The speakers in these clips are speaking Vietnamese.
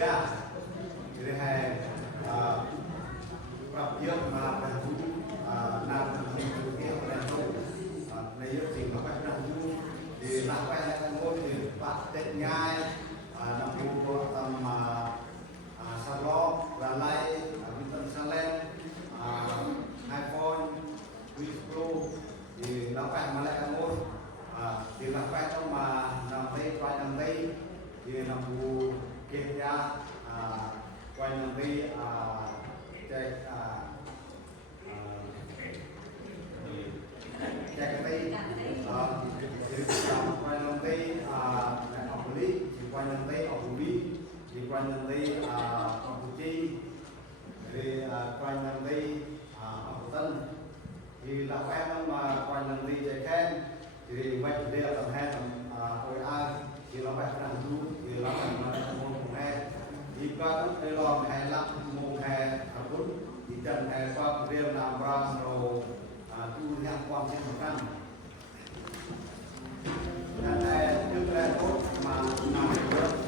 vẽ thì hay gặp việc mà phải làm thành một cái này thôi này yêu thì nó phải làm như thì làm quen lại ngôi thì bạn tết nhai làm vụ tầm salon và lại Vinton Salem iPhone Wipro thì làm quen mà lại ngôi thì làm quen trong mà làm đây quay làm đây thì làm vụ kia ra quay làm đây chạy chạy cái đây quay làm đây học lý thì quay làm đây học lý thì quay làm đây học chi thì quay làm đây học tân thì là em mà quay làm đây chạy khen thì vậy thì đây là tầm hai tầm hồi ai thì nó phải làm du thì nó phải môn mùng hè thì qua đây là hè lắm mùng hè đúng thì trần hè qua riêng làm ra rồi tu theo quan trên một năm lần này trước đây tốt mà làm được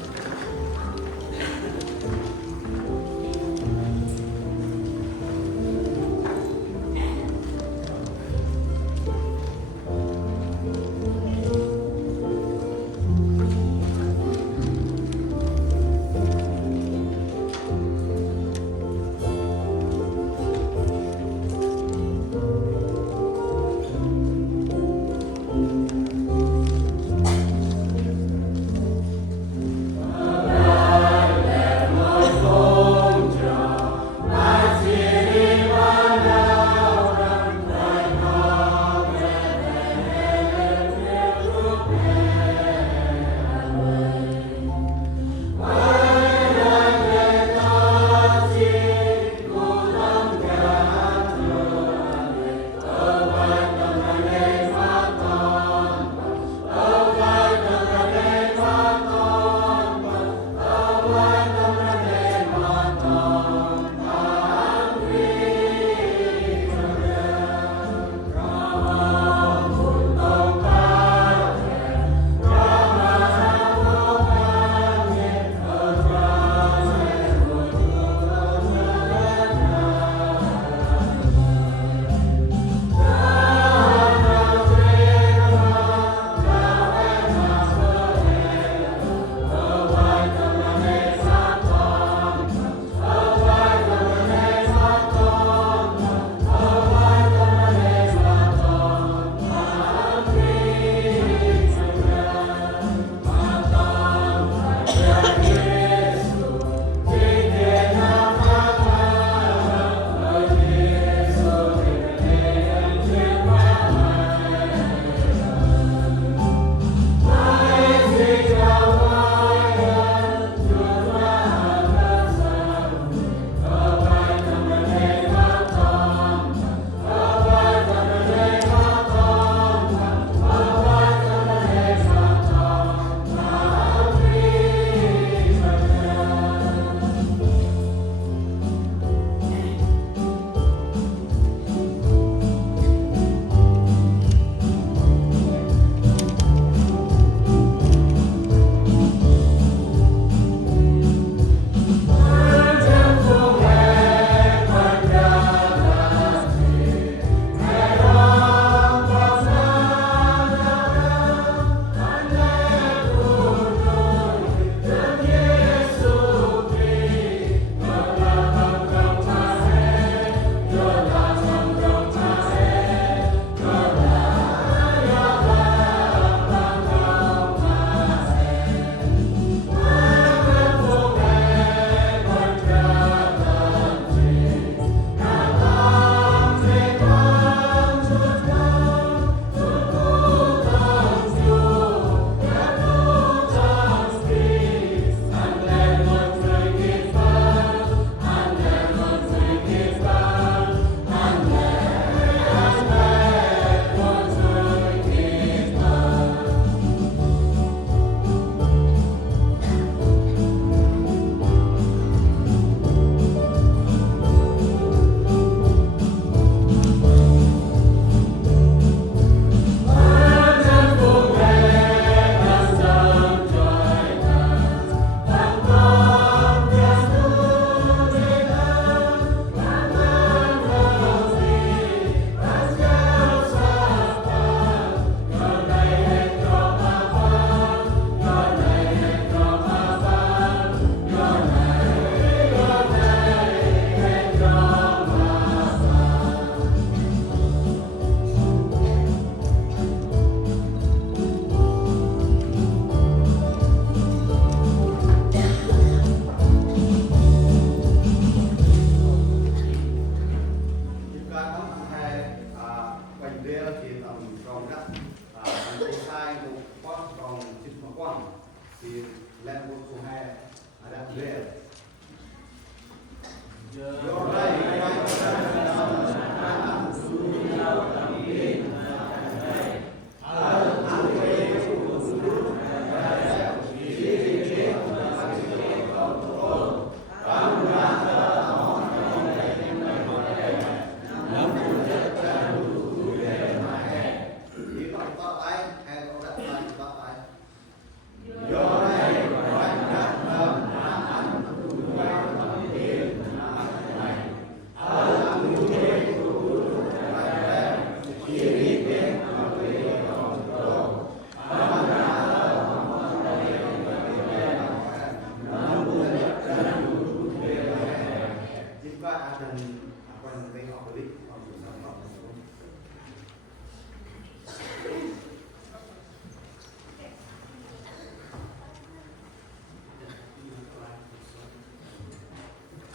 Ada beliau.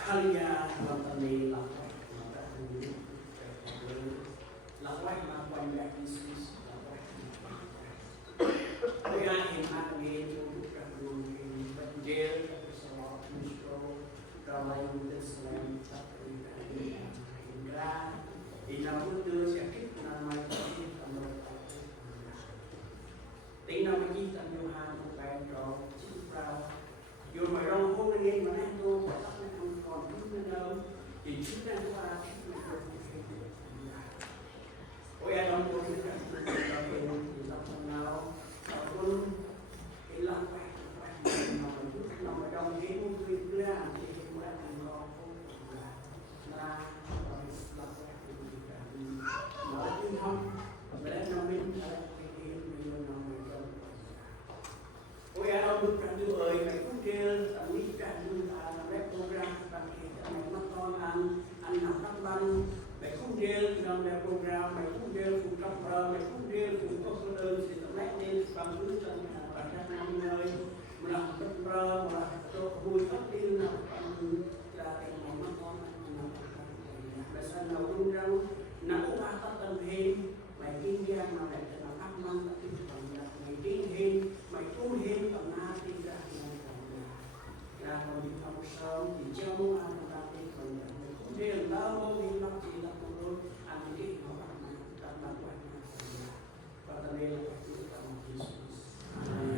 Kalian mengenai lakwai lakwai bisnis lakwai yang makin untuk ini penjel semua musuh ramai muda selain tapi Indra inamu tu sakit nama kita tính năm mươi chín tầm nhiều hàng một bài trò chữ vào dù mà rong hô lên mà anh tô và tóc nó không còn chút nữa đâu thì chút đang qua ôi anh ông tôi sẽ cảm thấy là mình thì tập phần nào quân cái lăng quay mà mình chút nằm ở trong cái môn quy cứ làm thì chúng ta thành có là lăng quay nói chứ không để nó mình ôi anh ông được trang đưa ơi mày cũng kia tao nghĩ trang đưa ta là mấy program bằng kia cho mày mất con anh nằm thăm băng mày cũng kia làm mấy program mày cũng kia phụ trong bờ mày cũng kia phụ có số đơn thì tao lấy lên bằng thứ cho bạn ra năm nơi mà làm trong bờ mà cho vui phát tiên nào bằng là cái mày mất con anh là sao nào cũng ra nào cũng ba tao tâm thêm mày kinh doanh mà mày nó thăm băng là cái mày kinh thêm mày tu thêm bằng na thì ra là còn đi học sớm thì trong ăn ta đi còn cũng đi làm đâu đi làm gì làm không thôi ăn cái nó bằng na ta làm quay và ta nên là phải tự làm một cái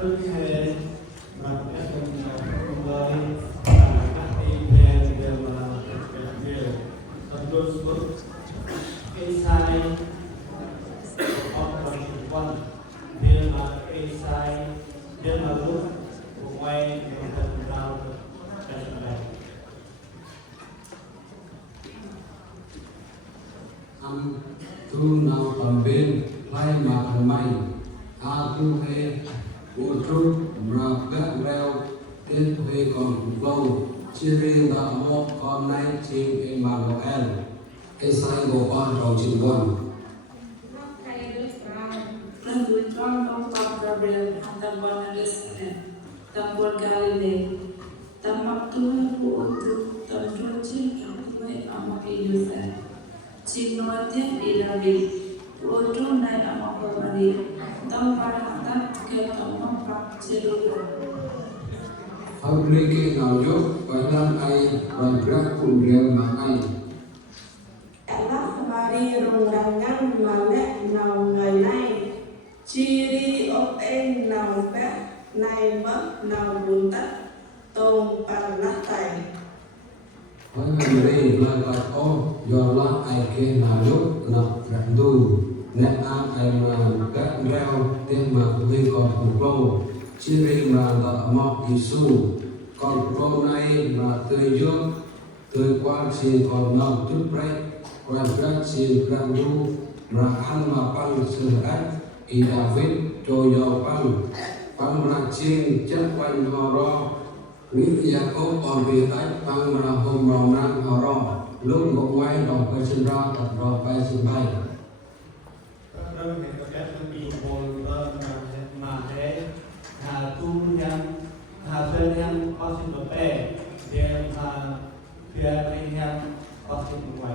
thứ hai mà các con ơi các email đều là đều those books inside of the one đều là inside đều là lúc quay những phần nào cái này tu nào tầm bên lai mà thành mày tu he tru mà gác reo tên thuê còn lâu chia riêng đã một con nay chim Emmanuel Esai bộ con trong chim quân dan withdrawn from Gabriel Tambon Alisane, Tambon Galilei, Tamak Tuhan untuk Tambon Chin Tuhan Amak Ilusan, Chin Noatian Ilabi, Utu Nai Amak Pemali, Tambon Hatat ke Tambon Pak Celular. hợp lý cái nào giúp phải lan ai và rác cùng rêu mà ai Lắc Mari rùng đằng ngăn mà nét nào ngày nay chi đi ốc em nào bé này mất nào buồn tất tồn bằng lắc tay với người đi là cả ô do lan ai kia nào giúp nằm rạng đu nét an ai mà các rêu tên mà vì còn cùng lâu chỉ riêng mà đã mọc Giêsu còn lâu nay mà tươi dương tươi quan xin còn nằm chút rách quan rách xin rạng đu mà ăn mà băng sự ách y David trôi dầu băng mà chiên chất quanh họ ro Nguyễn Jacob còn về tách băng mà hôm rồng năng họ ro lúc một quay đồng quay sinh ra tập rò quay sinh bay rất là các bị bồi mà thế hà tu nhân hà sơn nhân có sinh vật bè để mà phía anh nhân có sinh ngoài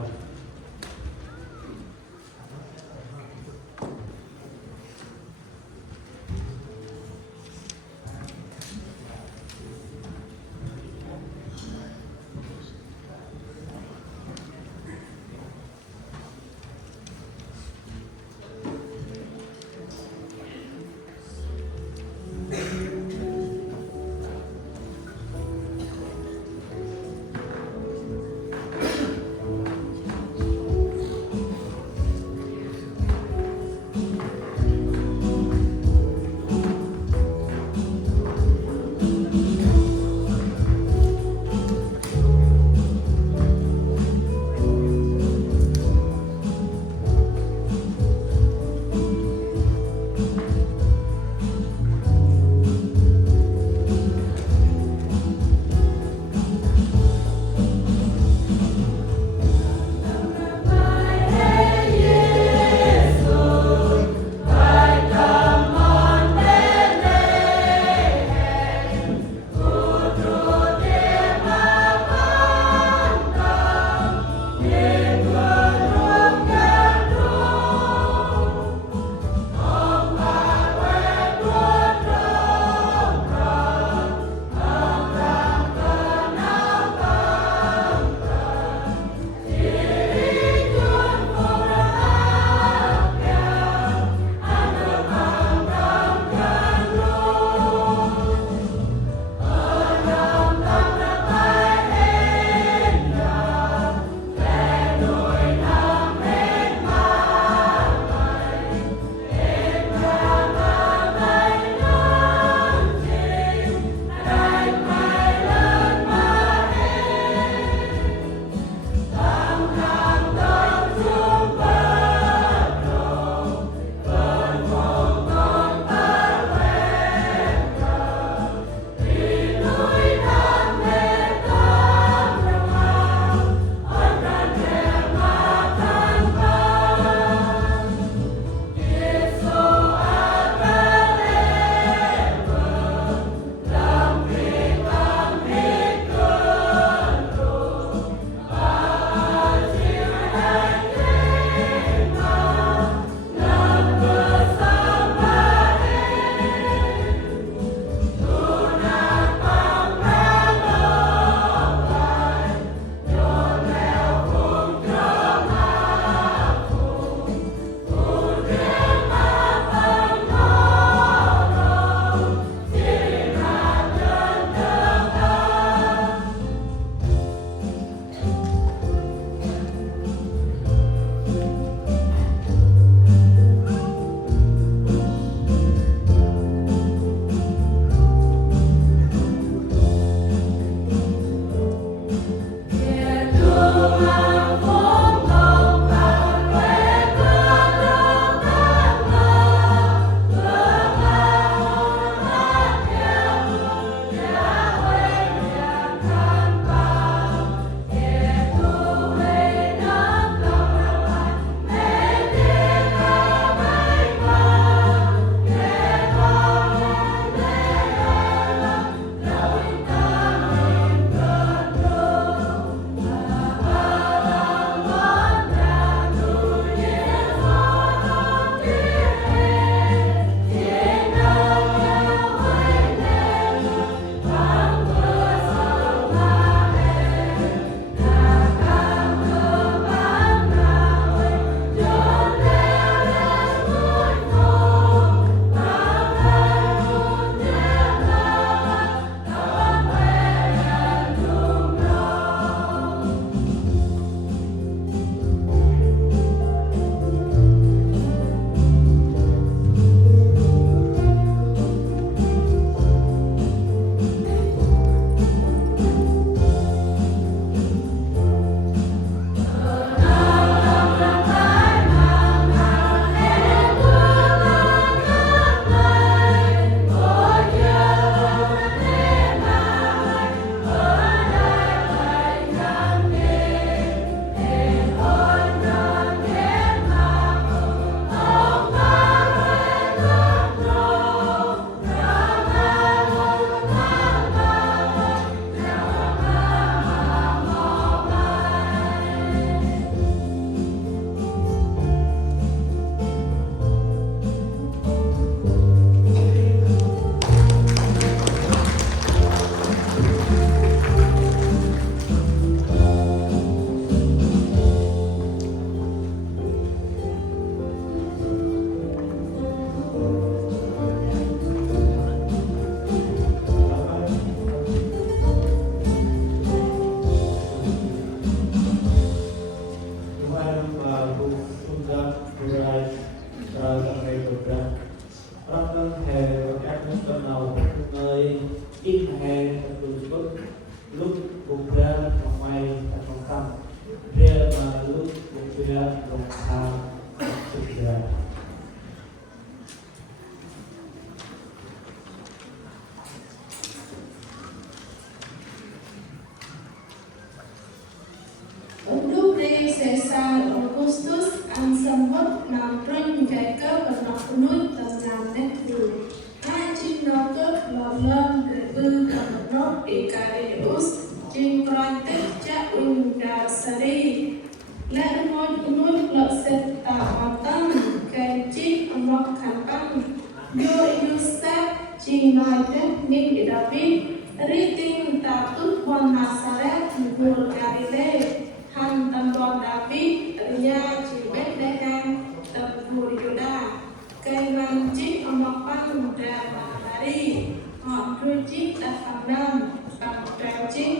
Joseph United Nick David Reading Tatus Bon Nazareth Ngul Galilee Han Tâm Bon David Ria Chibet Dekan Tempur Yuda Cây Văn Chích Âm Băng Ra Dari Họ Trôi Chích Đặt Phẳng Nam Bằng Trèo Chích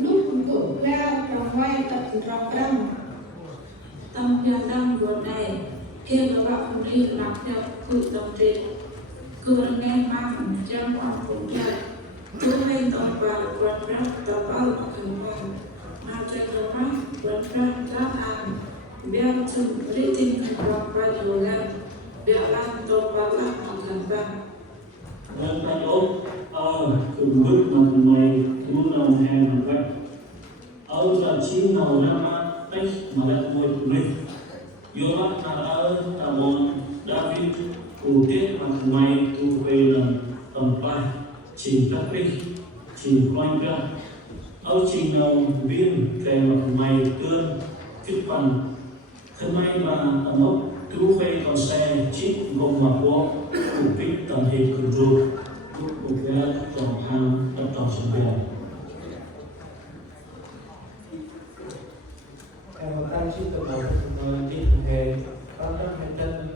Lúc Cụ Ra Trong Quay Tập Rộng Răng Tâm Hiền Đăng Vượt Này Kêu là bạn không đi lạc theo cự đồng trịnh cự nghe mang phần trang quan phụ trợ cự hay tổng và quần rác tập bao thần quan mà trên đó mắt quần rác đáp hàng đeo chân lý tinh thần quan và nhiều lần đeo lan tổng và lạc thần quan Nên ta ốp cùng bước nồng mày muốn nồng hàng bằng vậy là chín nầu ra mà cách mà đặt môi của mình Yorat Nara Tabon David cụ tiết mà may tu về lần tầm ba chỉ các đi chỉ quanh ra chỉ nào viên kèm mặt may tương kết bằng thân may mà tầm ốc tu về còn xe chít gồm mà quốc cụ biết tầm hệ cử ruột lúc cụ về tổng hàng tập tổng sự việc Tăng sinh tụ đầu đi về có rất hay chân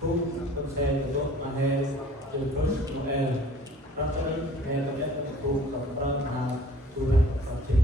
phút con xe của bộ mà hè từ first Noel rất cho đến hè có nhất là phút còn rất là tu lại có thể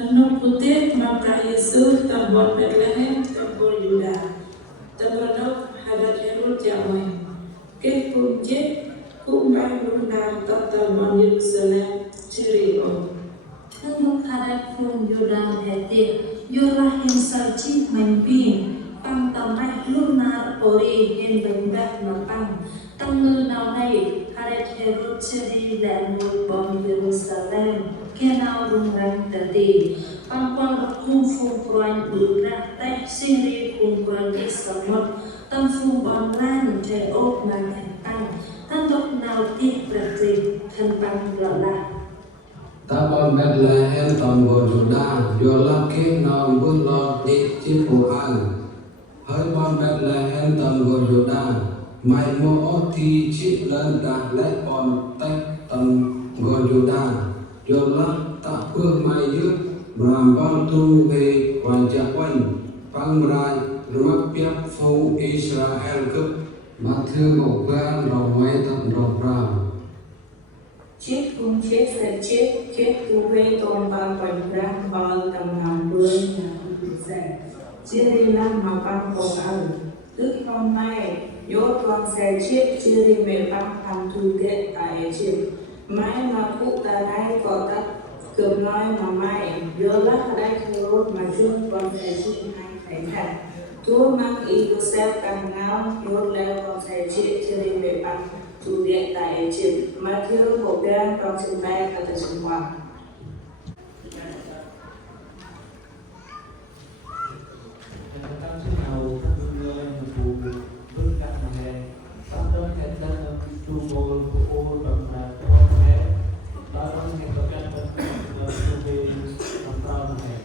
Anak putih maka Yesus tambah Bethlehem tambah Yuda tambah hadat Herod Jamai ke punje kumbai lunar tambah Yerusalem Jericho. Untuk hadat pun Yuda hati Yurah yang sarci mampin pang tamai lunar ori yang bendak napang tanggal naunai hadat Herod Jericho dan bom Yerusalem kenal rungang tadi pangkuan kumfung puan urat teh siri kumpulan di samot tamfung banlan teok mangatang tantok nauti berarti tanpang lelah Tabon Bethlehem tambah Juda yola ke na bun lo de chi po an hơi bon bẹt là em tầm gọi yoda mai mo o thi chi lên đã lấy on tay tầm gọi yoda yola ta phương mai dứt làm ban tu về quan trọng quanh băng rai rumah pihak phâu Israel cấp Matthew một gan rong mai tận rong ram chết không chết sẽ chết tu về tôn ban quanh ra bao tầm ngàn đuôi nhà cũng sẽ chia đi năm mà ban cầu ăn tức hôm nay yếu con sẽ chết chia đi về ban tham thu tiện tại chết mãi mà cụ ta đây có tắt cướp nói mà mày yếu lắc đây thôi mà chung con sẽ chết hai phải thật Chúa mang ý của xe càng ngáo yếu leo con sẽ chết chia đi về ban thu tiện tại chết mà thiếu bộ đen con sinh bay cả từ sinh hoạt Tentang sinau dunia yang berbuku berkat mahal Tentang kaitan itu bol bol bangsa mahal Barang yang berkaitan dengan tubuh bangsa mahal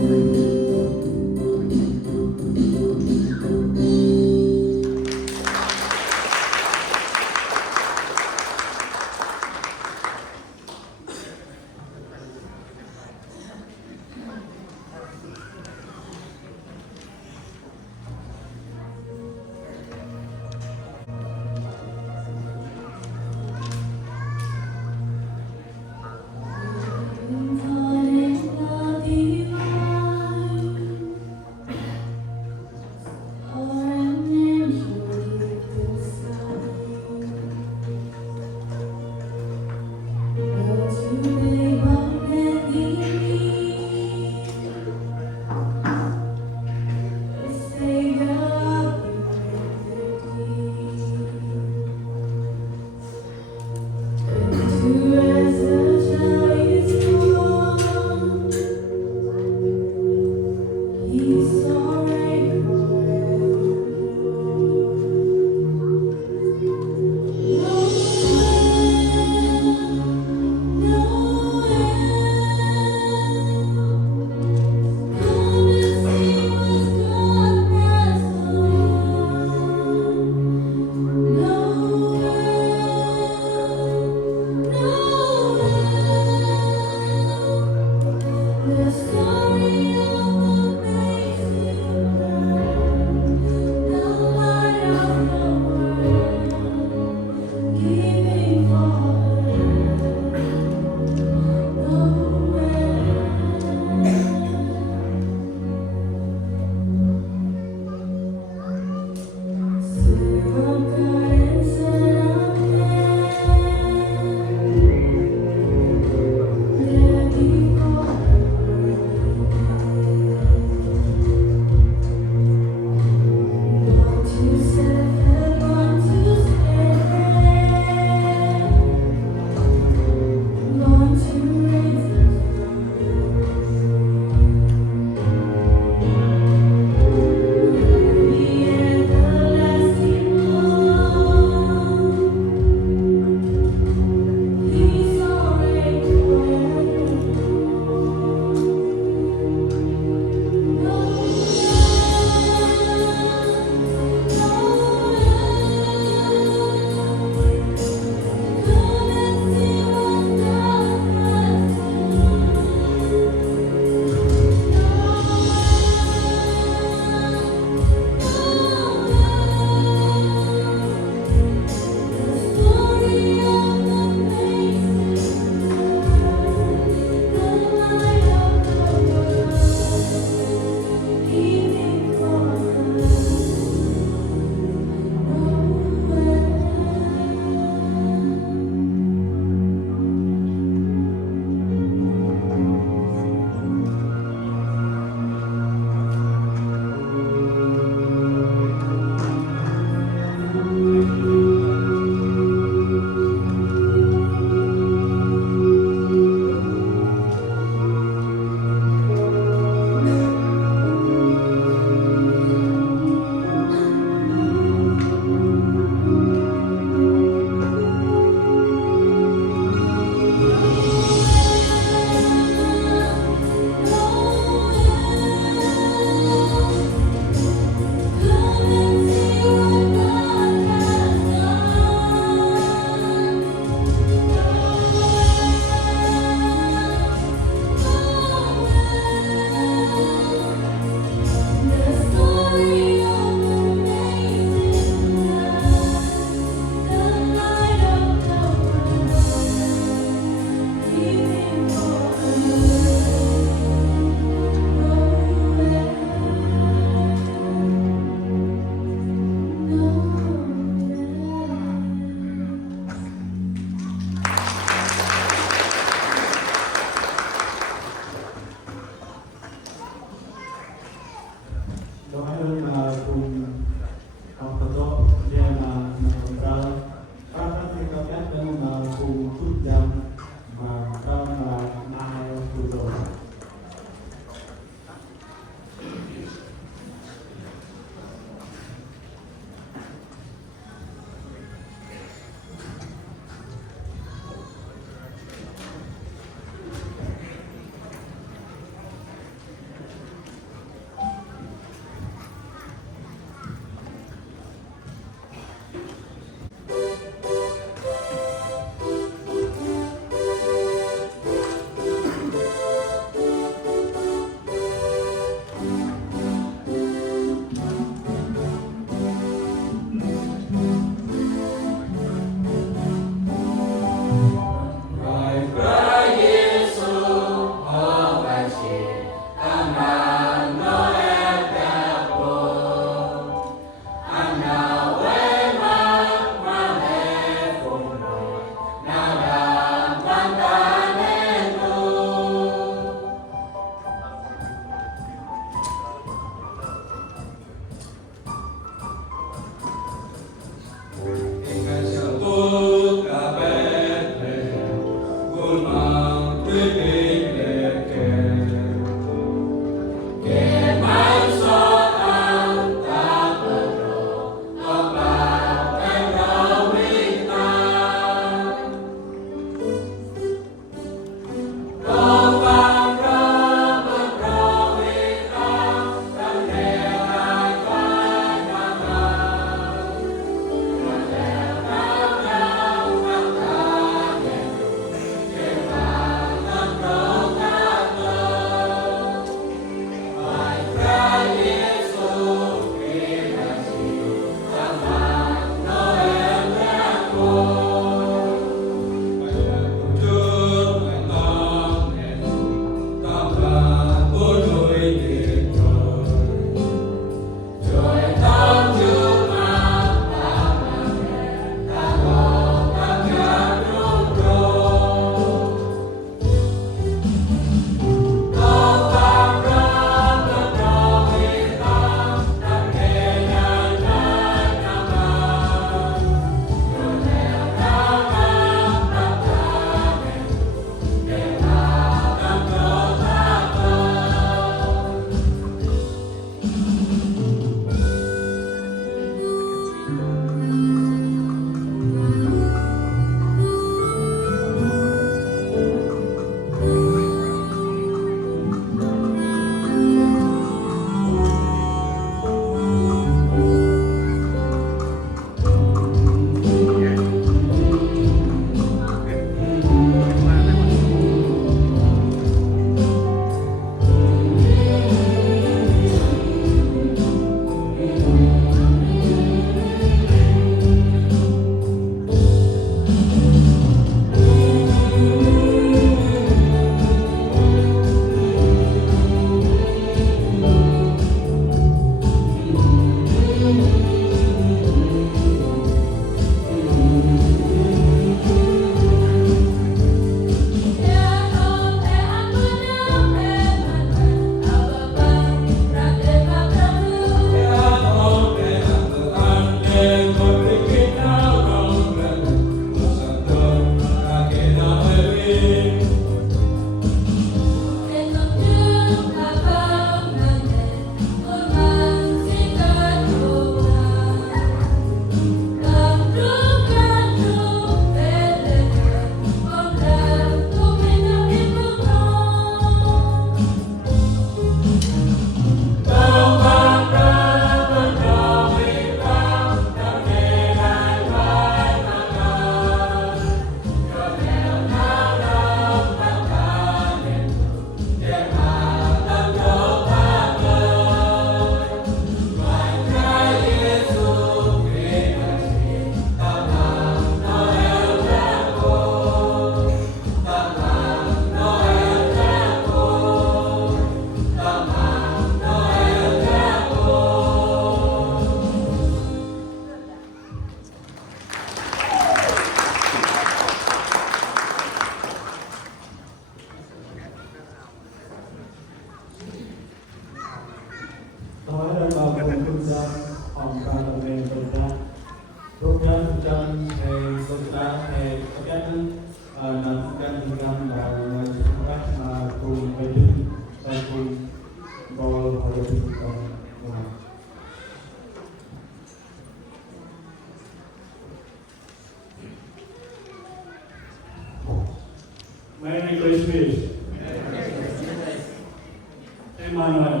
Emmanuel.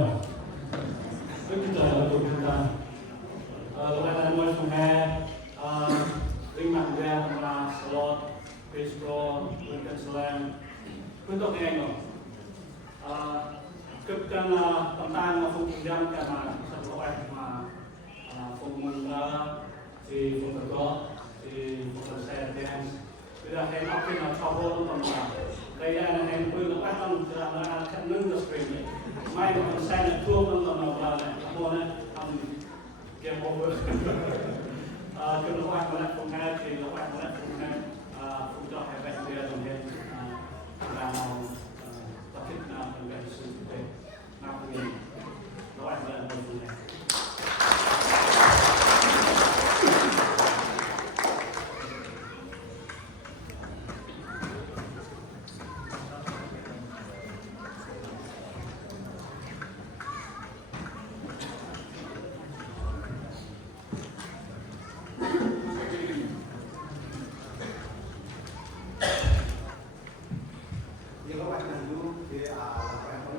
Đức Chúa Trời ở cùng chúng ta. Lúc này là ngôi phòng hè, linh mạnh ra là Salot, Cristo, Winston, Quyết tốt nghe rồi. Cấp căn tầm tan mà không kinh doanh cả mà sắp lỗi mà không mình thì không được có thì không được xe thì em bây giờ em học khi nào cho vô tầm là đây là em quên được bắt tâm là nó sẽ nâng được stream này may mà con xe này thua con tầm nào là này mua này ăn game over cái lúc anh có lại không nghe thì lúc anh có lại không nghe không cho hai bạn kia đồng hết là tập thích nào đồng hết sự về nào cũng nhìn lúc anh có lại không nghe. Như các bạn nhìn dulu thì các bạn có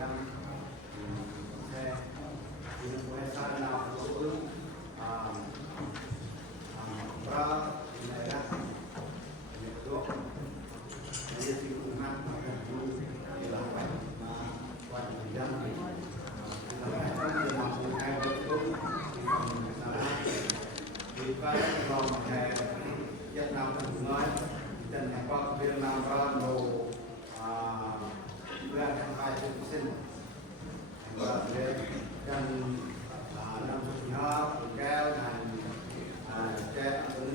yang saya ini boleh saya nak usul pra daerah itu jadi lingkungan dulu dilakukan wajib yang kita lakukan di mampu hai betul di sana di kalau hai Việt Nam cũng nói dan hebat Việt Nam Rano dan hai persen dan năm nhớ kéo thành trẻ tới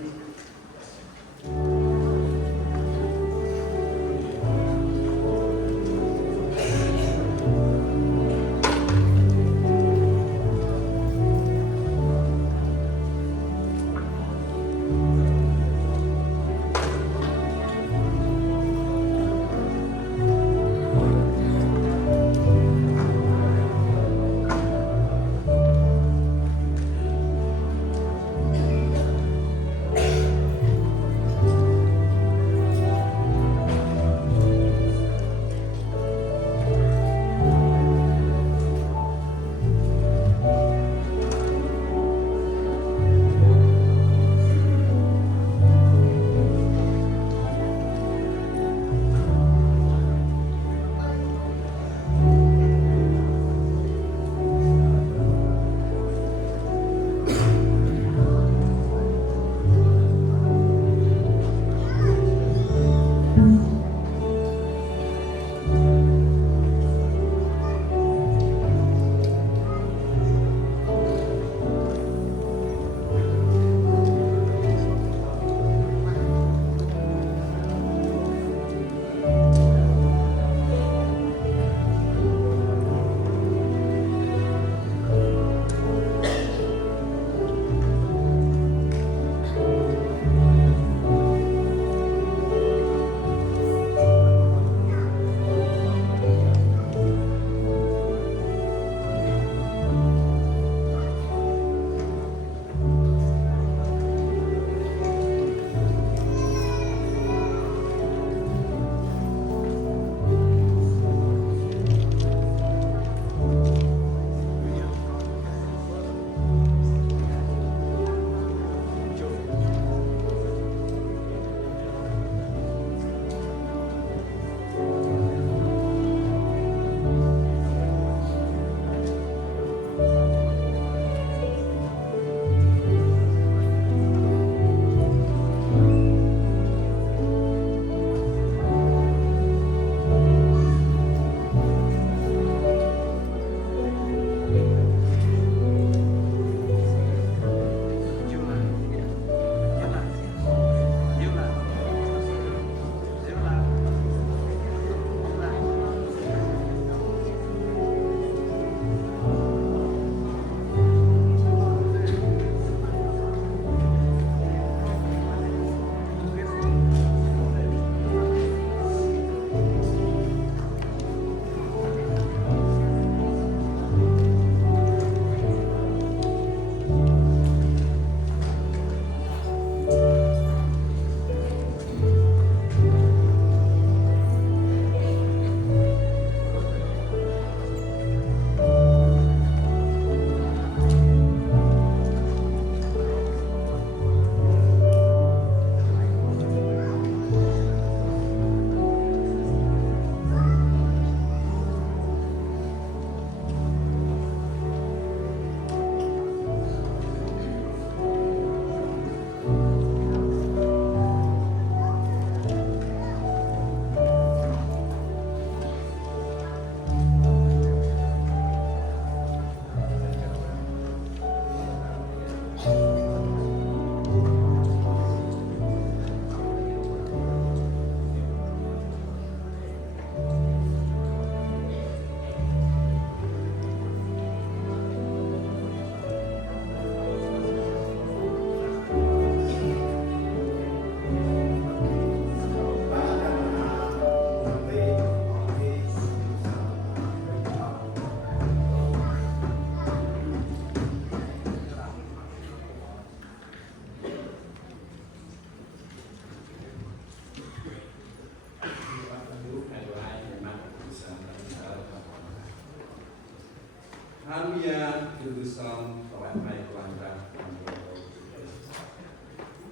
Hanya jurusan pewarnai kelantan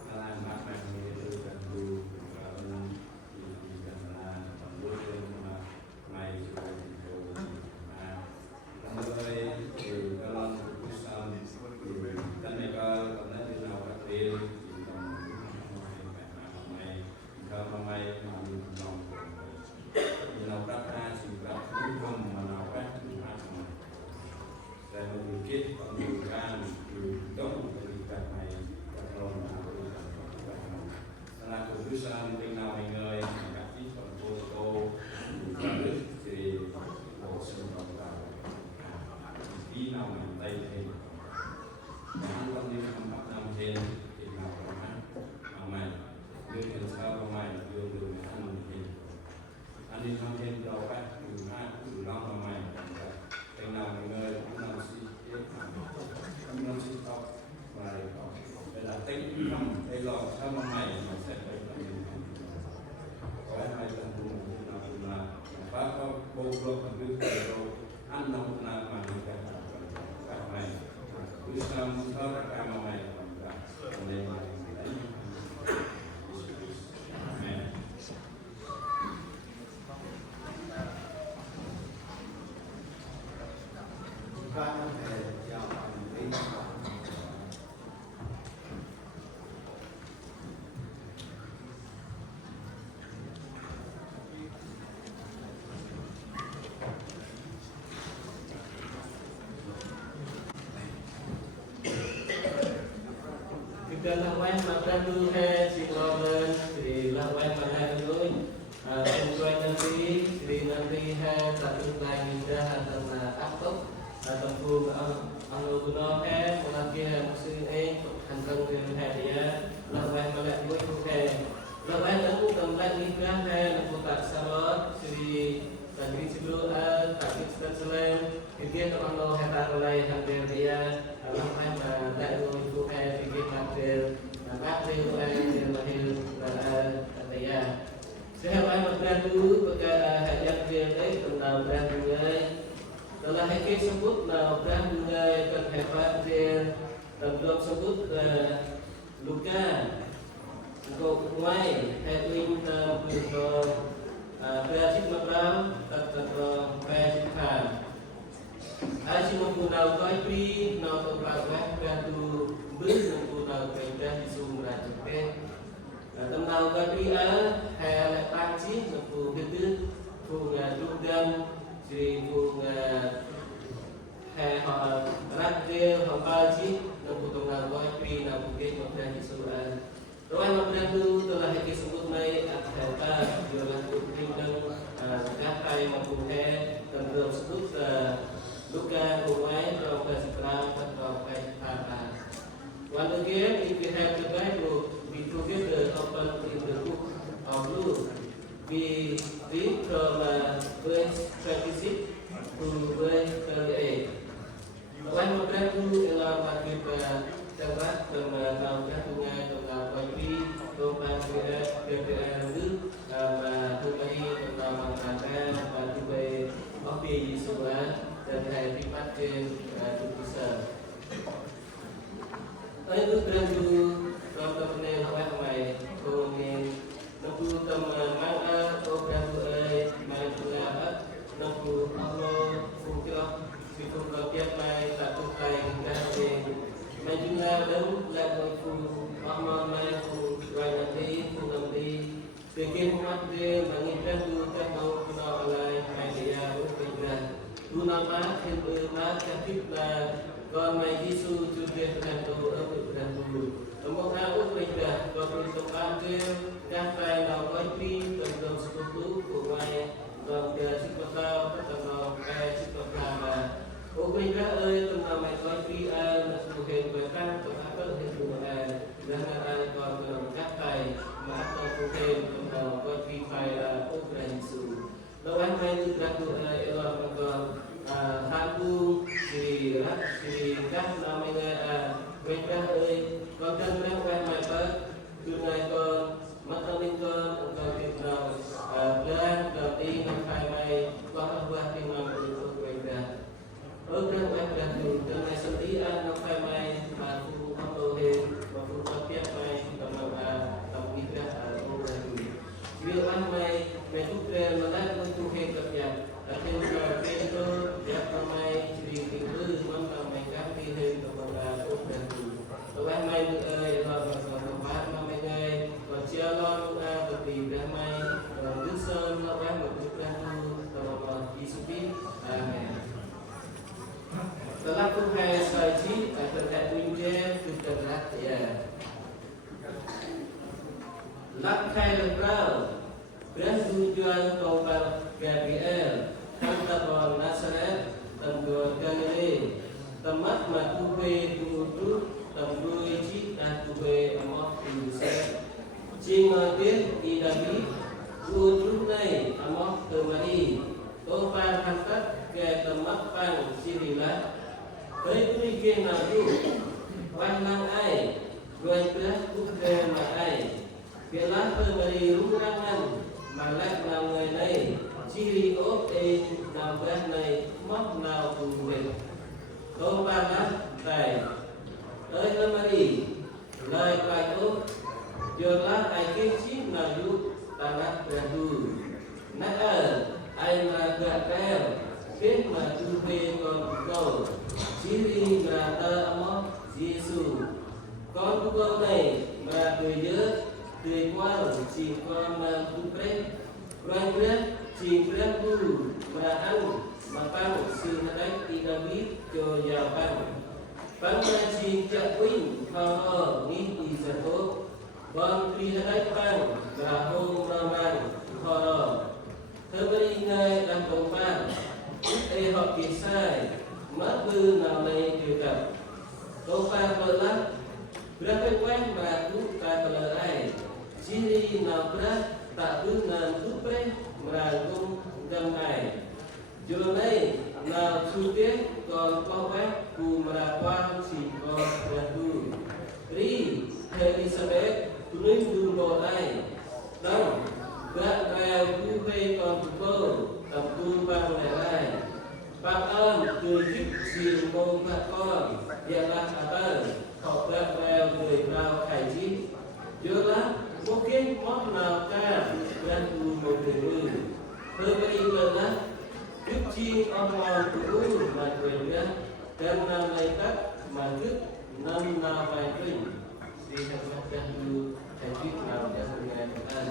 anak-anak yang itu tentu di dalam pembuatan mengenai mulai dalam keputusan dan mereka karena di nawar di dan memiliki pembukaan untuk memberikan baik setelah keputusan dengan mengenai mengkaji foto harus di di nama lain dan kami tempat nama lain di nama ramai dengan cara ramai dengan anh đi thăm thêm đâu các từ năm năm mày cái nào người cũng làm gì năm sinh tộc và đây là tính năm đây là sao năm mày nó sẽ phải có hai lần cùng là bác có bộ luật và cứ phải rồi ăn năm là mà cái này cứ sao muốn thơ cái mà mày nên là đấy Kita lawan makan dulu si Lauren, si lawan makan dulu. Sesuai nanti satu lagi dah atau aktor atau pun guna melaki mesin hantar dia lawan makan dulu lawan aku tempat nikah aku tak sabar si tadi sebelum tadi setelah dia orang lo hantar lain hampir dia lawan tak dulu fikir hampir April dia lahir dia saya makan dulu pakai hajat dia tentang brand dia telah hakik sebut brand dia kan hebat dia belum sebut luka untuk mai heading untuk kreatif makram atau kreatif kan ai menggunakan kopi untuk pakai tu beli menggunakan kerja di sumber juga tầm nào cái đi hè là tăng chí là phù cái thứ phù trung tâm thì phù hè họ rắc kia họ ba chí là phù tầm nào cái đi là phù cái một cái số rồi một cái tu từ là cái số này hè ta giờ là phù trung tâm các tay mà phù hè tầm đường số lúc phù máy rồi cái sự làm rồi cái ta Once again, if you have the Bible, we together open in the book of Luke. We read from verse 26 to verse 38. One more time to allow my people to wrap from our Katunga to our country, to our Katunga, và tôi đi vào bằng bàn tay và tôi về có bia Giêsu dan hari Jumat Tuhan. Tôi bước ra tu trong tâm nên hỏi mày cô nghe nó tu tâm mang ô ra tu ơi mày tu là hết nó tu ông lô phu cho vì tu cầu kiết mày là tu tay ra về mày chúng ta đứng là người phu ông mày phu vài năm đi phu năm đi từ kia mắt đi mà nghe ra tu các đâu nó lại mày thì ra bước ra tu năm bát thêm bữa bát các tiếp là con mày Giêsu chú Thiên Thánh Đồ ở vực Thánh Đồ. Ở một tháng ước mình đã có quyền tổng ban kêu các tay nào có phi tầm đồng sự công tú của mày còn chờ sức vật tao tất cả nó cái sức vật tao là ước mình đã ơi tầm nào mày có phi là sự hiện về tăng của các cơ hiện của nên là ai còn cần các tay mà còn phụ thêm tầm nào có phi phải là ước là Giêsu. Đâu anh mày được ra của là còn Haku si các namanya mereka bahkan mereka mereka tunai con mắt tâm linh con con việc nào plan đầu tiên năm 20 có qua khi mà được mereka ở trong Speak. Amen. Setelah Tuhan saji, berkat Winjam kita berat ya. Lắc khai lực rau, Christ tujuan tongkat Gabriel, kanta bon Nazareth, tempat Galilee, tempat matuhe tutu, temui cita tuhe amok Indonesia, cingotin idabi, tutu nai amok temari, tongkat hantat ke tempat pang sirilah, berikut kenadu, wanang ai, dua belas tuhe mai. Biarlah pemberi ruangan malak nama này ciri ốp ê nào bé này móc nào cùng mình tô ba lát tài ơi lâm đi lời bài ốp giờ lá ai kết chip nào giúp ta lát ra tu nãy ai là gạt reo kết mà tu về còn cầu ciri là ta móc Giêsu con tu câu này mà cười nhớ Tùy qua chỉ con mà tu pre, quan pre chỉ pre tu mà ăn mà tăng sự đấy thì David cho giàu tăng mà chỉ chặt quỳnh họ nghĩ thì sẽ tốt, còn tùy đấy tăng là hôm nào mang họ thưa với ngài làm công ban, để họ kịp sai mất bư nào này điều tập, công ban vợ lắm, berapa quen mà tu ta kalau ai ciri nào berat tak guna supre merangkum damai. Jodoh này nào sudah còn có phép cù merapan si con beradu. Ri Elizabeth tulis dulu ai. Đông berat reo tu về còn tu cô tập tu bằng lại. Bác ơn từ giúp si môn các con ialah kata họ berat reo người nào khai chí. Jodoh mungkin mohon maafkan dan memberi perbaikan cuci amal turun materinya dan malaikat masuk nam nafaikin dihadapkan dulu hadis nabi dengan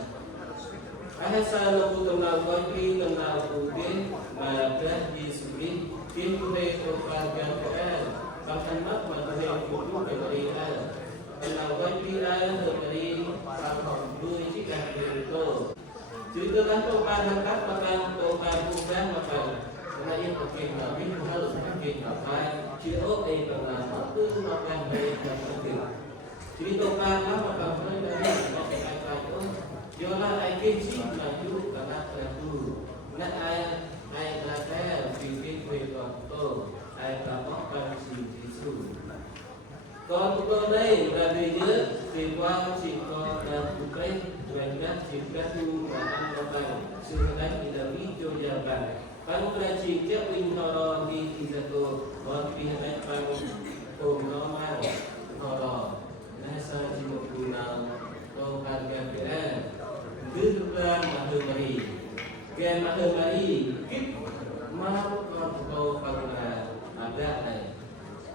ahasa lagu tentang bagi tentang mungkin maka disebut timbe keluarga Quran bahkan mak materi itu dari tentang bagi dari Dua jika itu, ceritalah kepada makan, kepada bukan makan. Karena ia mungkin nabi harus mungkin makan. Jika orang pernah waktu makan baik dan mungkin. Ceritakanlah makan baik makan itu. Jolah aikin si maju karena terlalu. Nak ai nakal bikin berkonto, ai kapok si Yesus. Con của tôi đây là vì nhớ vì qua chỉ có là một cái về các chỉ các tu và ăn cho bằng sự đánh thì là biết cho giờ bằng bằng là chỉ chấp minh họ đo đi thì giờ tôi còn vì hai bằng cùng nó mang họ đo nên sao chỉ một người nào tôi bằng gần cái thứ thực ra mà thường mari gần mà thường mari kích mau con tôi bằng là ada này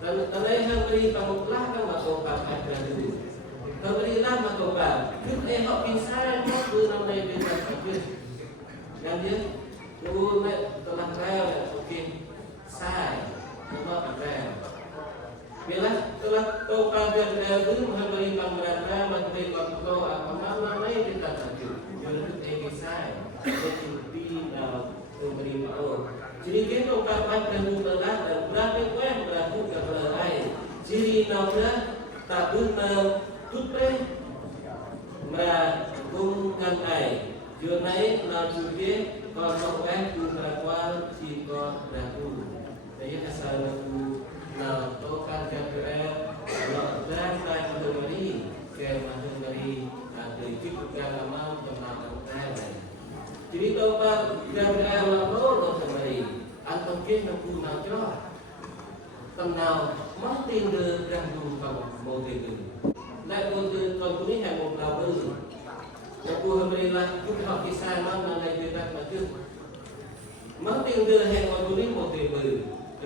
dan talay hari pamuklah kan matopang ada dulu. Terilah matopang. Kita hok bisa hok berenang dari benda kecil. Dan dia tu telah rel okey sai nama rel. Bila telah topang rel dulu hari pamrata menteri waktu apa mai kita tahu. Jadi sai. Jadi memberi maaf. Jadi kita ungkapan dan telah dan berapa quen berapa kepada lain. Ciri naudah tak guna tutre merakumkan ai. Jonai na juga kalau tu berakwal si ko daku. Jadi asal lagu na tokan Gabriel kalau dan tak kembali ke mahari ada ciptaan amal tentang lain. Jadi topan Gabriel lalu kembali atau kita punya jodoh. Tầm nào mất tiền đưa ra dùng vào một tiền đưa lại một từ còn cũng như một đầu tư và phù hợp với là chúng họ khi sai nó là này người ta mà chưa mất tiền đưa hẹn một cũng một tiền đưa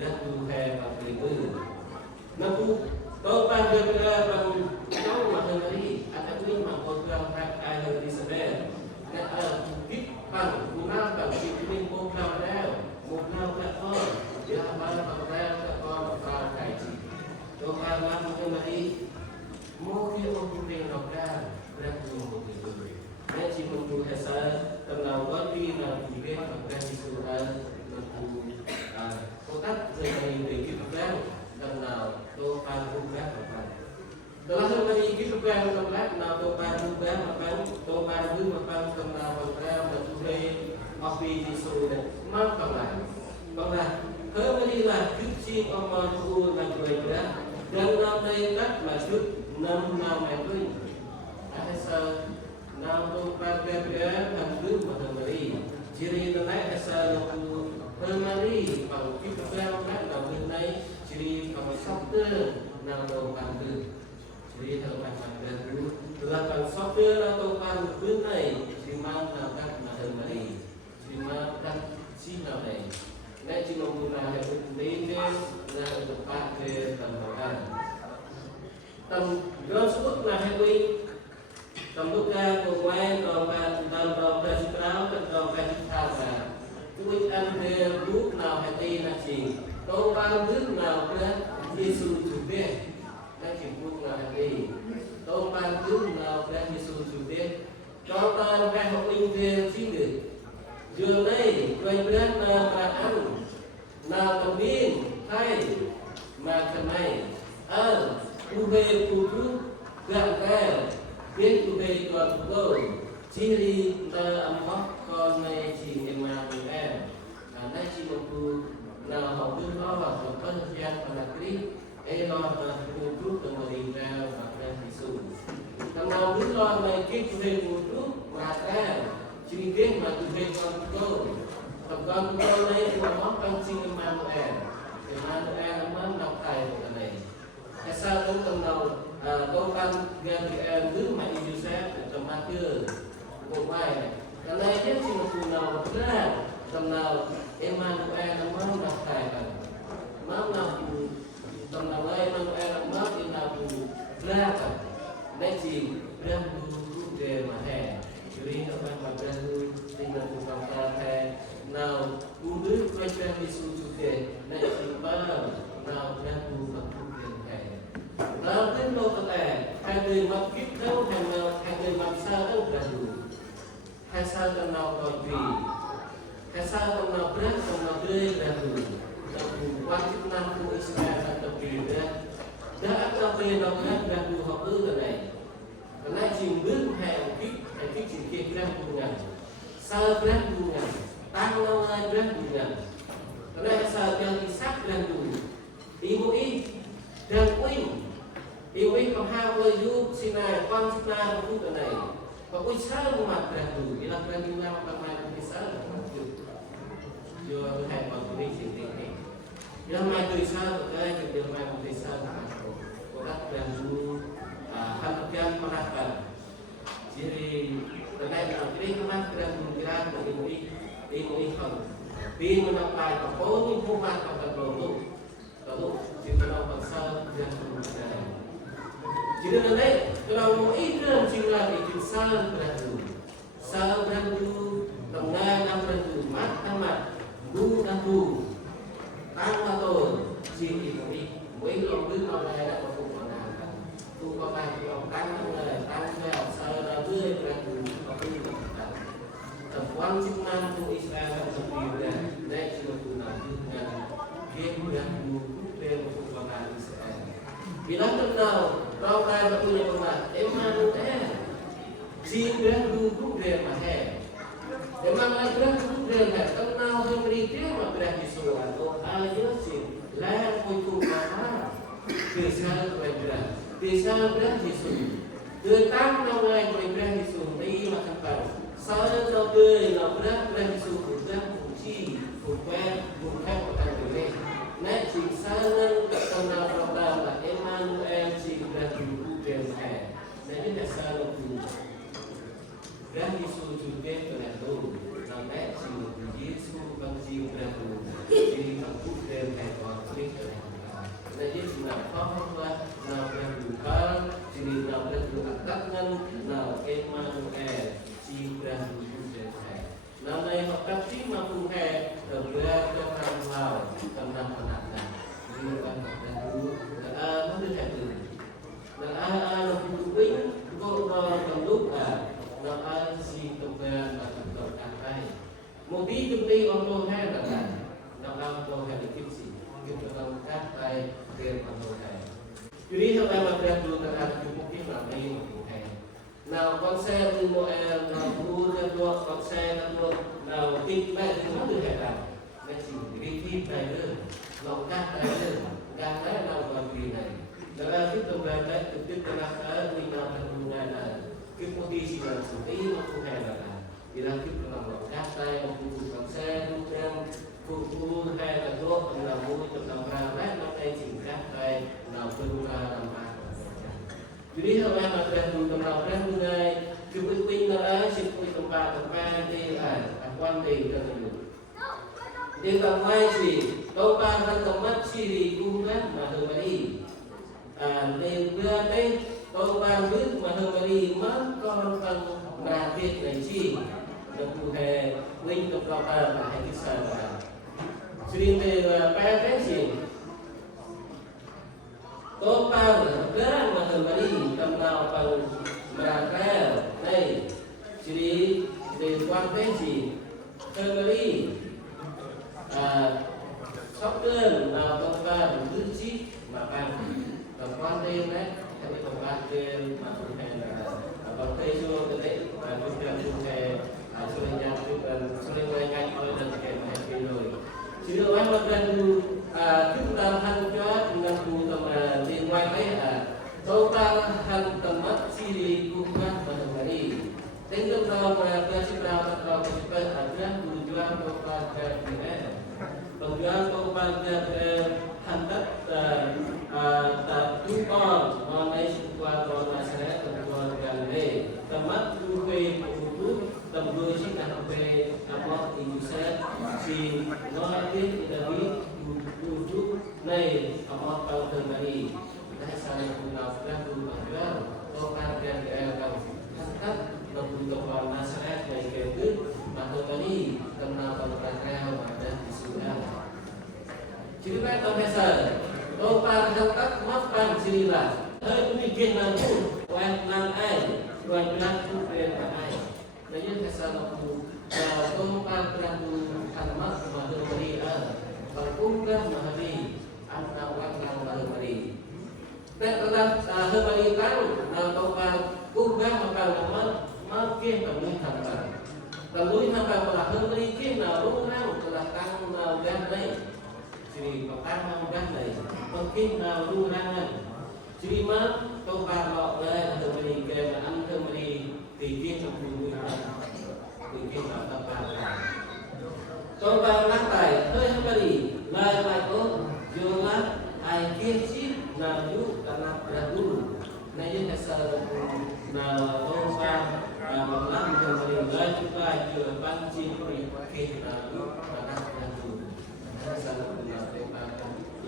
ra dùng hè và tiền đưa nó cũng có ban đưa ra bằng cháu mà hơn đi anh đã biết mà một lần hai ai hơn đi xe bé là kích bằng phù nam bằng chỉ mình một lần ra một có mơ thu là người đã gần năm đây các mà trước năm nào mày tôi hay sao nào tôi ba cái thằng nước mà thằng Mary chỉ đi tới này hay sao là thằng Mary bằng cái cà phê các đầu bên này chỉ đi bằng sóc tơ nào đầu bàn từ chỉ đi thằng bàn từ là bằng sóc tơ là đầu bàn bên này chỉ mang nào các mà thằng Mary chỉ mang các chi nào này này chỉ mong là hệ đi cái là được bạn về tầm nào tầm gom số là hệ quy tầm lúc ra của quay còn bạn tầm đầu về chụp áo còn về chụp thao là tôi ăn về lúc nào hệ đi là chỉ đâu bao nước nào nữa Giêsu chủ đề đây chỉ lúc nào hệ đi đâu bao nước nào nữa Giêsu chủ đề cho ta về học linh về chính được giờ này quay bên nào mà ăn nào tầm biên hay mà thằng này tu về tu trước gạn kèo biết tu về còn tôi chỉ đi ta ăn móc con này chỉ em mà cùng em đây chỉ một tu nào học đương đó vào một thời gian và là cái em lo là tu trước từ mà đi ra và ra thì sụp thằng nào biết lo này cái tu về tu trước mà ta chỉ biết mà tu về còn tôi còn tôi này thì mà móc con xin em mà em thì mà em nó mới đọc tài của này hay sao cũng tầm nào tôi ăn game thì em nước mà đi xe tầm ăn chưa một bài này cái này hết chỉ một phần nào ra tầm nào em ăn em nó mới đọc tài cả mà nào tầm nào em ăn em nó mới thì nào ra cả đây chỉ ra về mà hè đi nó phải mà ra thì mình cũng làm ta hè nào uống nước quay ra đi xuống chủ đề đây chỉ ba nào ra uống và nào đến đâu tất cả hai người mặc kiếp đâu hai người mặc sao đâu là đủ hai sao tầm nào còn tùy hai sao tầm nào break tầm nào tươi là đủ quan chức năng của Israel là tập kỳ đã áp ra về đâu là đủ học ư cái này chỉ bước hay chỉ kia break đủ ngàn sao break đủ ngàn tăng lâu hai break đủ ngàn cái này sao cho thì sắc break đủ ý một ý đang quên yêu ấy còn hai người du xin này con xin này một chút này và ôi sao mà mặt ra đủ thì làm ra như nào làm mai cũng sao chưa hai con đi xin tiền này giờ mai từ sao cái giờ mai cũng từ sao có đắt ra du hàng trăm con đắt cả jadi cái này là cái cái mặt ra du cái ra của đi không pin mình làm bài có cố nhưng không ăn còn cần đồ lúc thì cái nào còn sao ra cái này chỉ đến đây kalau mau ikram sila bikin salam beradu tầm ngai năm beradu mat tamat du tahu tang mato chỉ đi mấy lòng đứng ở đây là có phụ nào tu có bài tu tăng người tăng vào sao là vui beradu có tu tầm quan chức năng của Israel là tập điều này đây chỉ là tu nào tu nào game beradu về một phụ nào Israel bila kenal kau kaya punya rumah, emang si beradu budaya mahal. Emang lagi beradu budaya mahal. Kenal mereka mah beradu soal. Oh ayo sih, lah untuk apa? Bisa beradu, bisa beradu soal. Tentang nawai beradu soal, ini macam apa? Saya tahu ke, nak beradu soal, beradu kunci, bukan beradu. Nak sih saya kenal orang lah, emang si beradu mahal. Jadi tak salah tu. Beradu soal kena tahu. Nampak si Yesus bangsi beradu. Jadi aku mahal konflik kena. Jadi nak faham lah, nak beradu kal, jadi nak beradu akadnan, nak emang si beradu mahal. Nama yang pasti mampu berberadu lau, tentang penatang. Ini bukan beradu. Nó được hẹn được là phụ huynh cô còn lúc là gì tập về và tập tập cả hai một tí chúng đi ông tôi hay là ông tôi hay là kiếm gì kiếm được ông các tay tiền ông tôi hay cứ đi theo em mà đẹp được là chúng một cái là đây một cuộc hè nào con xe từ Noel nào thu ra luôn con xe ra luôn nào kinh mẹ thì nó được hẹn là chỉ cái phim này nữa lòng các tay nữa các tay ông cụ bằng xe lúc em cụ hay là thuốc là mua trong đồng ra mát nó đây chỉ các tay nào phân ra làm ăn jadi kalau yang ada dalam program mulai cukup na sipui tempat di akuan di dalam di kamai si topa dan tempat si kuman mahemari di berarti topa itu mahemari man kon kan rakyat nasi dan bukan wing tempat lah kisah sering di si topa berang mahemari kenal pang mereka đây jadi di quan si mahemari sóc đơn nào công ba thứ chi mà ban tập quan tên đấy hay là tập quan tên mà cũng hay là còn tây xưa cái đấy mà chúng ta cũng hay xưa nhà chúng ta xưa quay ngay thôi là cái mà hay rồi chỉ được anh một lần chúng ta hành cho chúng ta cùng tầm liên quan đấy đâu ta hành tầm mắt chi đi cùng các bạn đồng đi đến lúc đó mà các chị nào các bạn phải ở trên tujuan đâu ta cái này tujuan kepada hendak chúng con mengenai sebuah masyarakat keluarga ini tempat duwe butuh tembus si sampai apa indonesia si nolaknya tidak butuh nih apa kalau terjadi kita saling menggunakan keluarga keluarga yang hendak membutuhkan masyarakat baik itu atau tadi kenal keluarga ada di sudah jadi baik profesor topa hendak makan sila hơi bikin nanti quan năng ai quan năng tu về ai jadi profesor topa perlu anak mahari berkumpul mahari anak wakang mahari dan telah mahari tahu topa kumpul makan makin banyak tanpa Kemudian apa mahari kita orang telah tahu dan baik jadi pertama dan lain mungkin lurangan jadi mah topa lọ đây là mình kể mà ăn thơm mình thì kia trong vùng thì kia là topa topa lắc tài hơi không bari lai mai có jola ai kia chi nào yu karena dulu này như là sao nào topa bằng lắm thơm mình lai chúng ta chưa ban chi mình kia nào yu karena dulu sao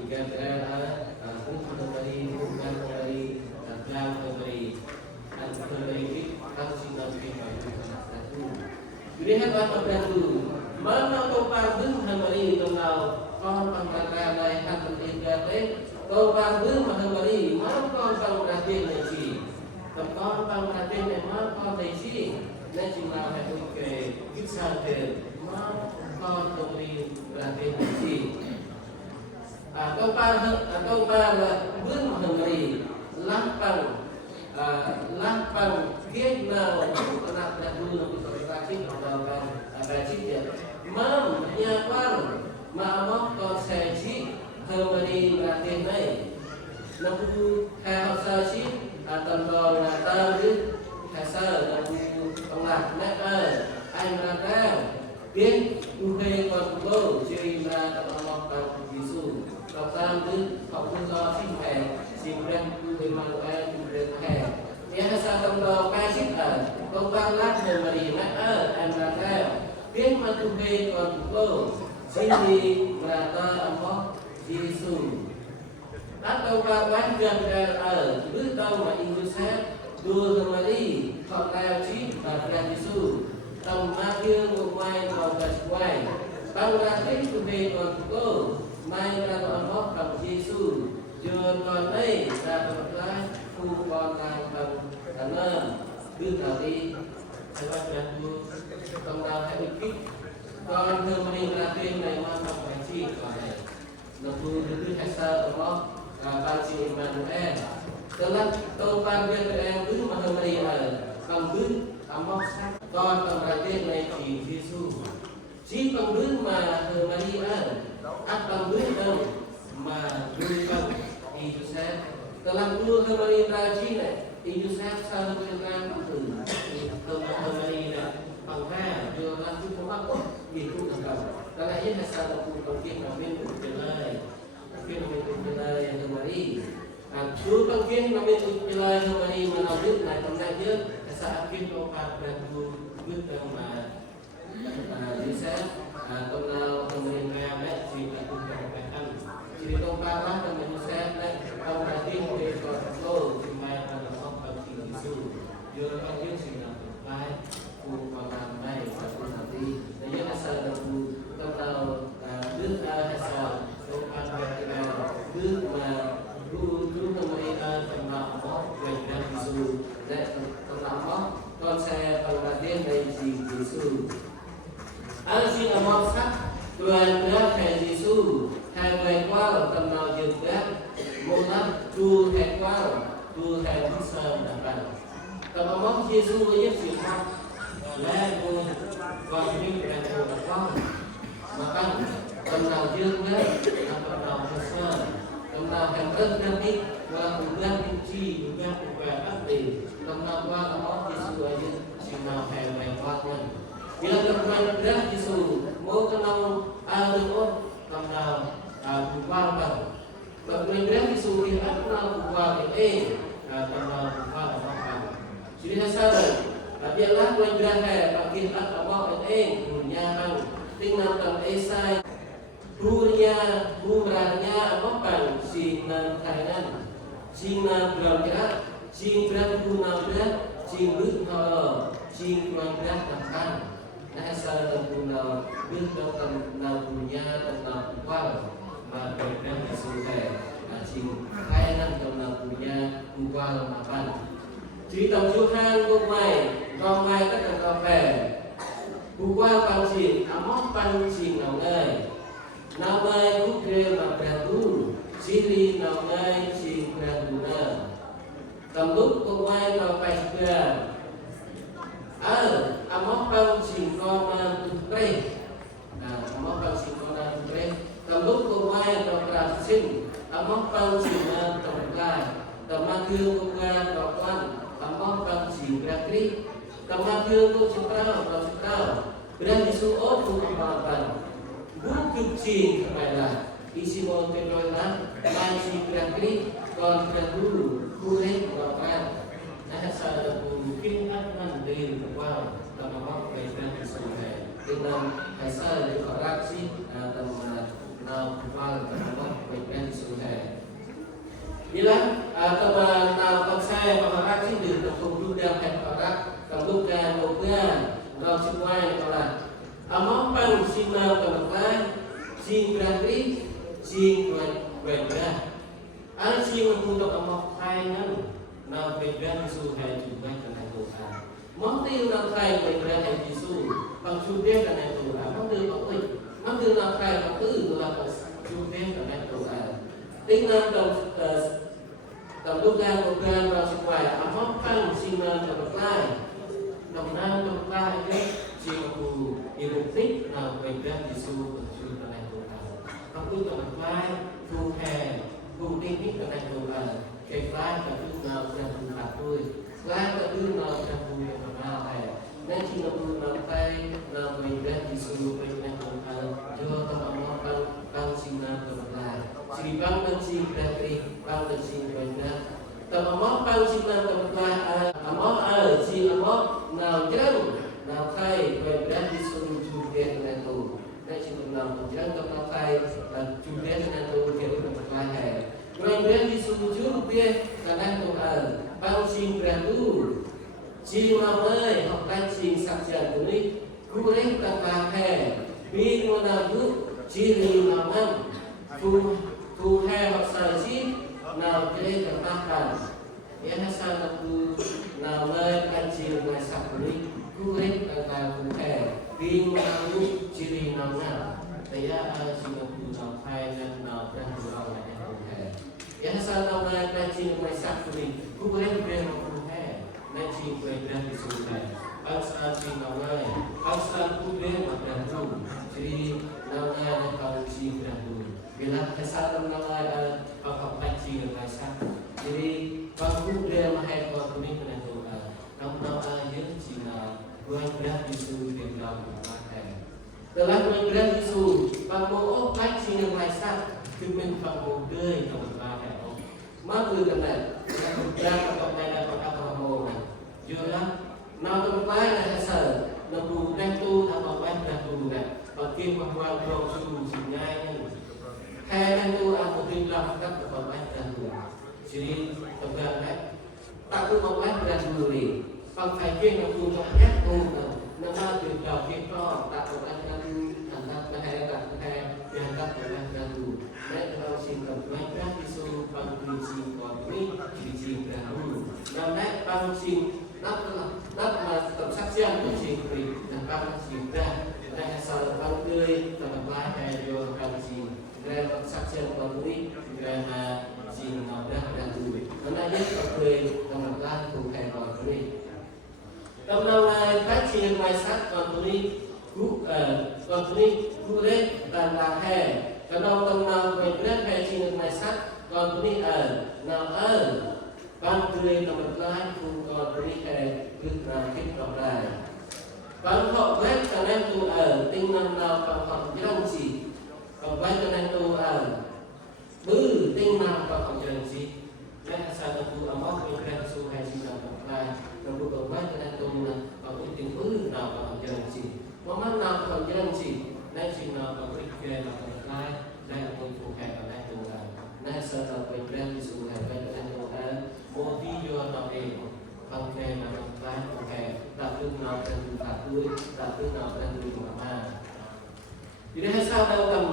jika ada dari bukan dari dalam dari kalau sudah satu. Jadi apa dulu? Mana kau pardun hamari kenal kau pangkatkan dari hati kita kau pardun hamari mana kau pangkatkan nasi kau pangkatkan mana kau nasi nasi mana ke kisah ke mana kau beri berarti nasi câu ba là bước hamari lampang kiết nào cũng là đặt luôn là cái chiếc đầu và chiếc điện mâm nhà quan mà móc con xe chiếc hamari là tiền này nó cũng theo sao chiếc tầm đo là ta biết hay sao là cũng là nét anh là cao biết uhe con cô chơi là tầm móc tầm visu học tam thứ học phương do sinh hè sinh ra người mang qua người hè nhớ sao trong đó cái chiếc công ban lát người mà đi nát em là theo biết mà tu về còn cô xin đi là ta âm bóc Giêsu đã công ban quán gần ở bước đâu mà Indonesia đua rồi mà đi học cao chí và ra Giêsu tầm ma kia một mai vào gạch quay bao ra thích tu về còn cô mai ra còn bóc cầm Giêsu giờ còn đây là một cái khu con làm bằng cảm ơn đưa nào đi sẽ bắt đầu công đạo hãy bị kích con thưa mình là tên này mang bằng phải chi còn này nó thu đưa hay sao ở đó ban chị mà được em tức là tôi ban viên em cứ mà thưa mình ở cầm cứ móc sách con cầm là tên này chỉ Giêsu chỉ cầm cứ mà thưa mình ở cầm cứ đâu mà đưa cầm Indonesia telah dulu pemerintah China Indonesia selalu dengan itu pemerintah pangha yo la tu ko ko itu kan kalau ini asal aku mungkin kami berjalan mungkin kami berjalan yang kemari tu mungkin kami berjalan kemari melalui naik tempat dia asal akhir kau pada tu yang di saya kalau pemerintah ada cerita keberatan cerita parah teman saya kalau berarti boleh kontrol cuma ada orang isu jual panggil sih nampak ramai satu nanti dia asal aku kalau asal sopan kita dulu pemerintah tentang apa dan isu dan tentang kalau saya perhatian dari isu Al-Jin Amorsa Tuhan berat hai Yesu hai vài qua tầm nào dừng gác một năm tu hai qua tu hai thứ sơ là bạn tầm Amorsa Yesu với nhất sự học là cô còn những cái đồ là con mà căn tầm nào dừng gác là tầm nào thứ sơ tầm nào hàng ơn nam đi và cùng gác đi chi cùng gác cùng về các tiền tầm nào qua Amorsa Yesu với nhất sự nào hai vài qua nhân bila bermain berat Yesus mau kenal Al-Quran kenal Al-Quran bermain berat Yesus dia kenal Al-Quran kenal Al-Quran jadi sahabat biarlah bermain berat bagi Al-Quran punya kan tinggal dalam esai buranya apa sinan kainan sinan berat sing berat guna berat sing berat sing berat kan asal terguna bila terguna punya tentang kual berkaitan dengan sing kainan terguna punya kual makan cerita Tuhan ramai kata kafe kual pansin amok pansin nangai namai kukre mabratu siri namai sing berguna tembuk kumai kafe segar amok pang singkona tutre amok pang singkona tutre tembuk kumai atau sing amok pang singna tengkai temakiu kumai kawan amok pang singkrakri temakiu ku ceprau berani suot kumapan bukit sing kepada isi monten roina man singkrakri kon dulu kureng kawan asal mungkin akan dari kual dalam waktu yang sesuai dengan asal koreksi dan mengenal kual dalam waktu yang sesuai. Bila teman saya koreksi di tempat duduk korak tembukan bukan kalau sesuai korak. Amapang simal tempat sing berarti sing berada. Al sing untuk amap kainan nào về bên Giêsu hay chủ bên cái này tổ à món tiêu nào thay về bên hay Giêsu bằng chủ bên cái này tổ à món tiêu có tịch món tiêu nào thay bằng tư là chủ bên cái này tổ à tính năng tầm lúc ra một gan vào sức khỏe món tăng xin tầm lai đồng nam tầm lai cái chỉ một mục đích nào về bên Giêsu bằng chủ cái này tổ à bằng tư tầm lai phù hè phù tinh thích cái này tổ à cái lá cả thứ nào trong vùng bạc tôi lá cả thứ nào trong vùng miền Nam này nên chỉ là vùng Nam Tây là mình đang đi sử dụng mình đang làm cho các bạn nó tăng sinh ra từ lại chỉ bằng đơn sinh ra đi bằng đơn sinh về ra tập món tăng sinh ra từ lại món chỉ món nào chân nào thay về đang đi sử dụng chủ đề này tụ nên chỉ là nào chân nào thay là chủ đề này tụ kiểu từ lại này Kemudian disuruh dia karena Tuhan bangsin beradu si mamai hokan sing sakjan kuning kureng takahe bi monabu ciri mamam tu he hoksal si nào kere katakan ya hasal tu namai kancing masak kuning kureng takahe bi monabu ciri mamam saya singapura sampai dan berapa yang salah orang kancing masak kuning, kuburan berapa hai, kancing kuburan disulai, asal sing awal, asal kuburan berapa, jadi nama kancing berapa, bila asal nama apa kancing masak, jadi bangku dia mahal kuning berapa, nama aja Cina, kuburan disulai. Dalam Tuhan Yesus, Pamoh baik sini Maisa, Cuman Pamoh Dei Kawan Kawan. Mahu kena, Kemudian Kawan Kawan Pamoh. Jolah, Nau Tuhan Kawan Kawan. Nabu Nantu Apa Kawan Kawan. Bagi Pamoh Kawan Suruh Singai. Hai Nantu Apa Timlah Kawan Kawan Kawan. Jadi Kawan Tak tu Kawan Kawan Dulu. Pang Kai Keng Nabu Kawan Kawan. Nama Tuhan kita tak berkata tentang kehadiran dianggap oleh Tuhan. Mereka kalau singkat mereka disuruh panggilan kami di dahulu. Dan mereka panggilan nak kesaksian bersih dan panggilan dah asal panggilan terbaik dari panggilan. Mereka kesaksian panggilan kerana sing ada Tuhan. Karena dia terkait dengan Tuhan panggilan. Trong năm nay phát triển mai sắc còn tụi đi đàn là hè cái đâu trong nào về rất hay chỉ được mai sắc còn tụi đi nào ban tươi là một lái cùng còn tụi đi hè cứ là kết hợp lại ban họ vét cho nên tụi tinh năm nào còn học cái gì còn vét cho nên tụi bư tinh nào còn học cái gì nên sao tụi móc về cái số hay gì nào còn lại Kalau bukan baik dengan tuan, kalau itu pun nak kalau jalan si, mana nak kalau jalan si, nak si nak kalau kerja nak kalau lain, nak kalau bukan kalau lain tuan, nak serta berjalan di sungai berjalan tuan, mau video nak kalau kerja nak lain bukan, tak tu nak dan tak tu, tak tu nak dan tu mana. Jadi hasil dalam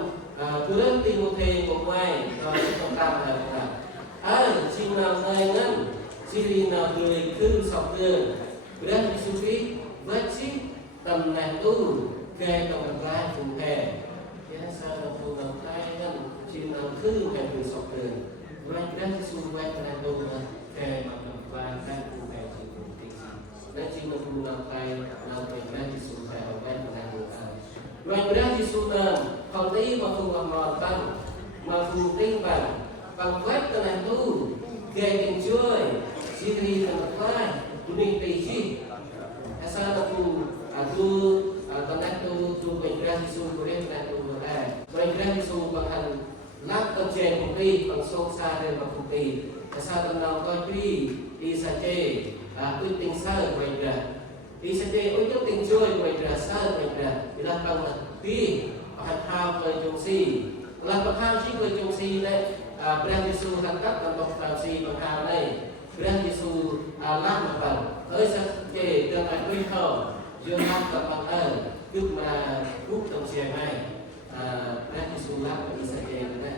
tuan Timotius bermain kalau tentang apa, si nak lain Siri nào người cứ sọc đường Bữa đi xu phí Vết xí tầm nàng tu Kê tầm nàng lai phùng hề Giá sao là phùng nàng lai ngân Siri nào cứ hề người sọc đường Bữa đi xu quen nàng tu Kê tầm nàng lai ngân phùng hề Siri phùng tình xí Nên chỉ là phùng nàng lai Nàng về bữa đi xu hề quen nàng tu Bữa đi xu tầm Còn tí mà phùng nàng mò tăng Mà phùng tinh bằng Bằng quét tầm nàng tu Kê tìnhជួយSiri tempat lain, kuning peji. Asal aku tanah tu bergerak di sumber kuning dan tu bergerak di sumber bahan lap terjadi putih, pangsong sari putih. Asal tanah kau di saja, penting sah bergerak. Di saja untuk tinggal bergerak sah bergerak. Bila pang di bahan hal berjungsi, bila bahan si berjungsi le bergerak di sumber hantar tanpa si bahan le. Berang Yesus làm bằng ơi sao kể tương lai quy khẩu dương làm và bằng cứ mà cúp đồng xe này Berang Yesus làm bằng Israel này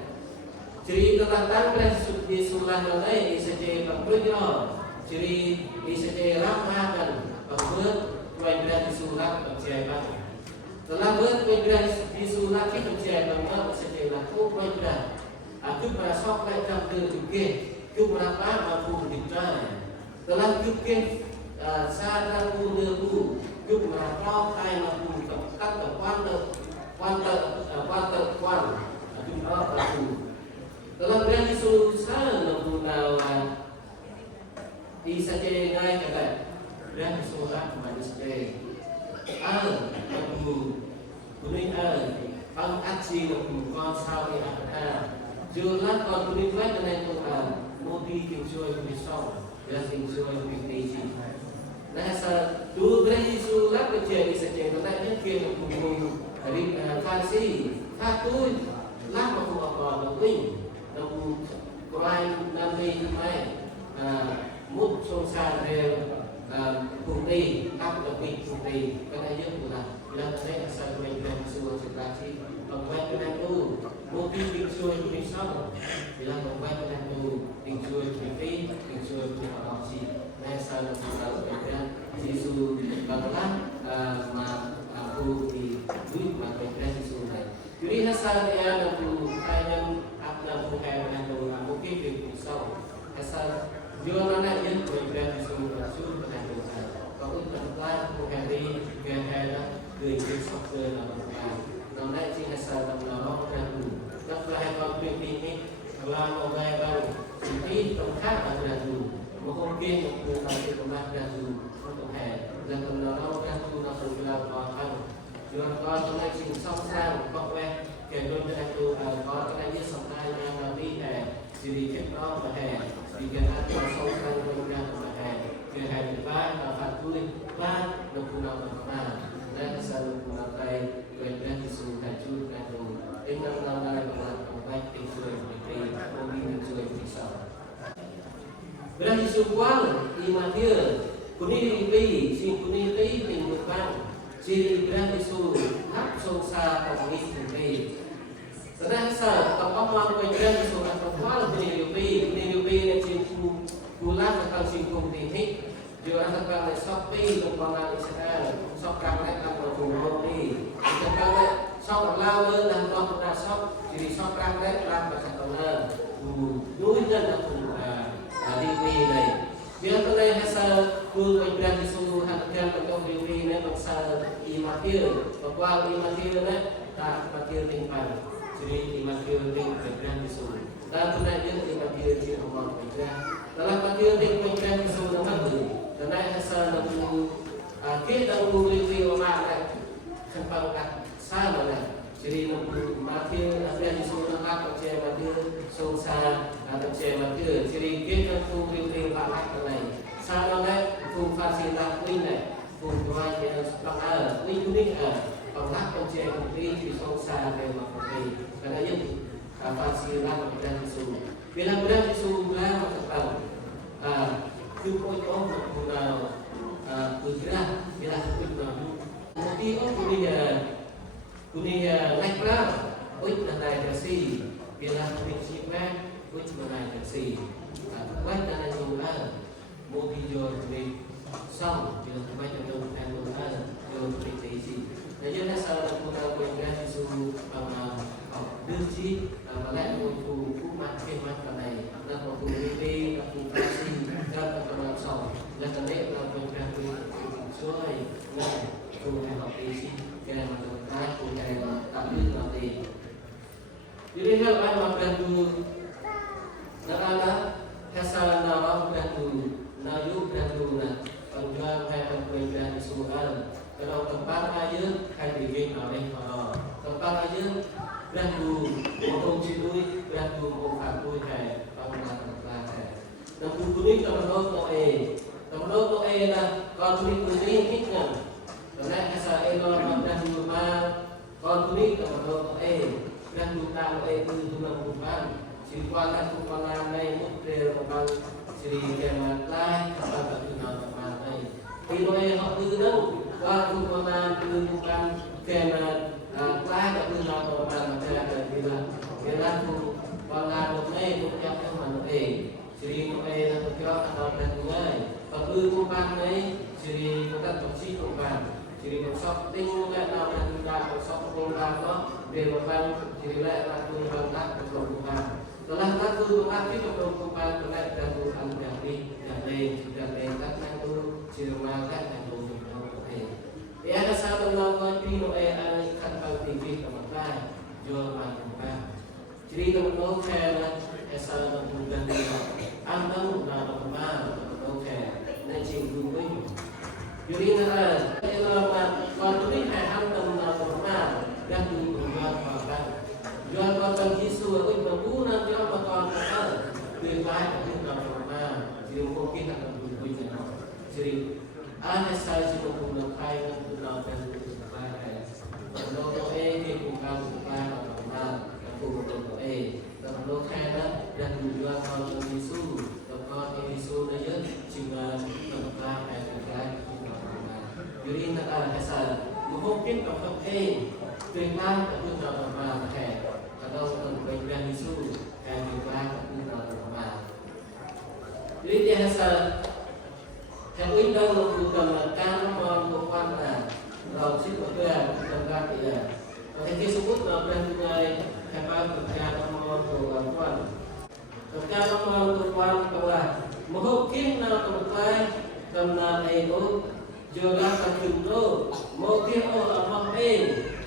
jadi tentang Berang Yesus làm bằng đây Israel bằng quy khẩu jadi Israel làm bằng bước quay Berang Yesus làm bằng xe bằng setelah bước quay Berang Yesus làm cái đồng xe bằng nó Israel làm cúp quay Berang cứ mà sóc lại trong từ kia Cuk berapa mampu dikira. Dalam cuknya saat aku dulu, cuk berapa kai mampu tekan tekan cuk aku. Dalam berani susah mampu nawan. Di saja ngai kata berani susah manusia. Mampu kuning bang aksi mampu kon sawi Jualan kon kuning baik dengan Tuhan. Modi tinggal di sana, dan tinggal di Malaysia. Nah, dulu berani surat kerja di sejauh mana dia menghubung dari versi satu lama apa lebih, namun Quran nanti mai mut sonsar del bukti tak lebih bukti kerana ia pula bila saya asal mereka semua situasi membuat dengan tu mudi tinggal di sana bila membuat dengan tu tinggal di tinggal di opsi saya selalu berkata Yesus bagaimana aku di duit mereka Yesus jadi hasilnya aku kaya aku kaya dengan mungkin di pisau asal jualan aja mereka Yesus Yesus dengan Tuhan kalau tempat menghari gaya dari software lakukan namanya sih asal nama orang itu nak lahir konflik ini kalau orang baru ini tempat ada dulu mungkin untuk nanti tempat ada dulu untuk dan kalau orang itu nak berbilang orang rồi có trong này chỉnh xong sang có quen kể luôn cho anh tôi có trong này như xong hai là đi hè chỉ đi kết đó mà hè thì cái ăn có xong sang luôn ra mà hè cái hè thứ ba là phạt vui ba được phụ nào được mà nên sẽ được phụ nào tay về lên thì xuống hải chui cái đồ em đang làm đây là vay tiền chơi thì không đi được chơi thì sao berarti sebuah imatir kuni pi sing kuni pi tinggukan ciri berarti su hak songsa komunis pi sedang sa kapamang berarti su atau kual kuni pi ni ciri bulan atau singkung tinggi juara tekan sopi kembangan Israel sok kamera atau kumropi tekan sok lao dan sok dasok ciri sok kamera lam bahasa toner nuôi dân là đi về này việc cái này hay sao cứ quay ra thì số hạt kèm với công việc này bằng sao imatir và qua imatir này ta imatir tình bạn jadi imatir tình quay ra thì số ta cái này dia imatir chỉ không còn quay ra dalam imatir tình quay ra thì số nó mất rồi cái này hay sao nó cũng kết đang nuôi review mà này không bằng cả sao mà này jadi imatir ada di sana apa cewek imatir songsa atau cewek imatir jadi kita tu review bapak kelai sana này cùng fasilitas queen này cùng coi cái bằng queen unique bằng lát con cewek con queen thì songsa về mặt cái karena itu fasilitas kita di sana bila berada di sana macam tu koi om guna bergerak bila kita nanti Kuning naik lah, uit nanti kasih, bila kuning siapa, uit nanti kasih. Kuat nanti jual, mau dijual kuning xong, bila kuat jual kuning jual kuning tesi. Jadi nak salah kuning kuning kan suruh dirji, malah mau kumat kemat kanai, nak mau kuning ini, nak kuning kasih, nak kuning xong. Jadi nanti nak kuning kuning suai, nak kuning tesi. Kaya matangkad kung kaya tabi natin. Jadi hal ay magbantu nakala kasalan na magbantu na yung bantu na pagjuang kaya pagkuwenta ni Suhan. Kalau tempat aja kaya bigay namin para tempat aja bantu motong ciluy bantu mengkakuy kaya pangkat kaya. Nagkukunin teman-teman to na konflik hikna. Karena asa elo dan rumah konflik kepada dan bukan itu cuma bukan sifatnya kumpulan lain model memang siri kemat lain kepada dunia teman lain. Kalau hak itu waktu kumpulan itu bukan kemat lain kepada dunia teman macam ada bila kumpulan lain bukan teman lain. Siri kumpulan atau dan lain. Kumpulan lain siri bukan toksik kumpulan. Jadi konsep tinggal dalam anda konsep kumpulan dia bukan jadi lek kumpulan tak kumpulan. Setelah satu mengaji kumpulan terkait dan kumpulan dari tak itu cirmakan dan kumpulan. Ya ada satu nama pino ada kata tinggi teman jual kumpulan. Jadi teman kaya asal kumpulan anda nak kumpulan kaya nanti kumpulan. Jadi nak kalau ini hanya tentang normal dan jual korban Yesus itu berguna jual korban dibaik itu normal. Jadi mungkin akan berguna. Jadi ada sahaja menggunakan kain untuk normal itu dibaik. Kalau kita bukan normal, kalau kita dan jual korban Yesus, korban Yesus aja cuma normal kain. Jadi nak asal mungkin kalau dengan itu normal kayak kalau berbicara isu kayak juga itu normal. Jadi dia asal yang kita lakukan melakukanเราคิดว่าเพื่อนทำการที่แต่ที่สมมติเราเป็นไงแค่ว่าการทำงานตัววันการทำงานตัววันตัวmungkinเราต้องไปทำงานเองjuga terjunto mungkin Allah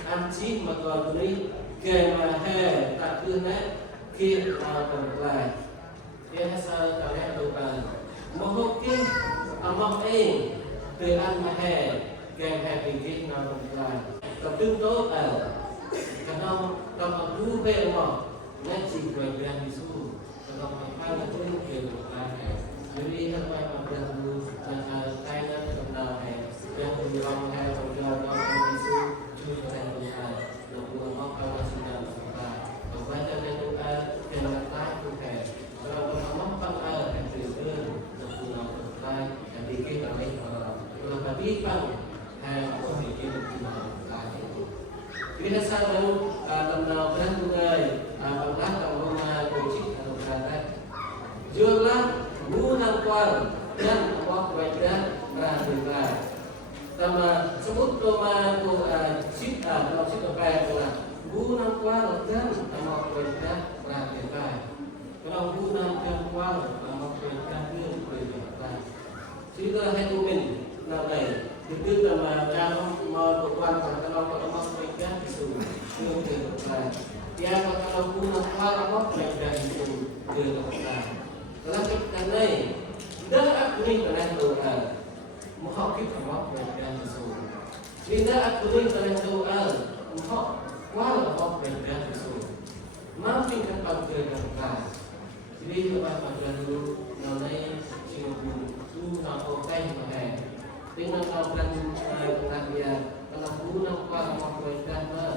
anjing maka beri kemahe tak kena kita berkelai dia asal kalian bukan mungkin Allah dengan mahe kemahe bikin berkelai tập trung tốt ở kalau kalau tu về mà nên chỉ quay về đi xuống kalau phải phải là tôi về được là jadi apa yang perlu kainan tentang yang dibilang kalau isu juga tentang lakukan apa yang sudah dilakukan baca dan doa dan letak bukan kalau memang yang terus lakukan dan bikin kami kalau tadi kan không bikin kita selalu tentang dan budaya bangsa kalau mau cik atau berada jualan bulan kual dan apa kerja berada sama sebut nama tu cik kalau cik apa lah bulan kual dan apa kerja berada kalau bulan kual apa kerja berada jika hai tu min namai itu nama cara mau berkuat kalau mau kerja itu berada dia kalau bulan kual apa kerja itu berada kalau kita ni dah aku ni kena doa, muhafid Allah berada di sana. Jika aku ni kena doa, muhafid Allah berada di sana. Mampu kita berdoa. Jadi kita berdoa nanti sehingga tu nak pakai mana. Dengan apa yang dia kalau guna Allah berada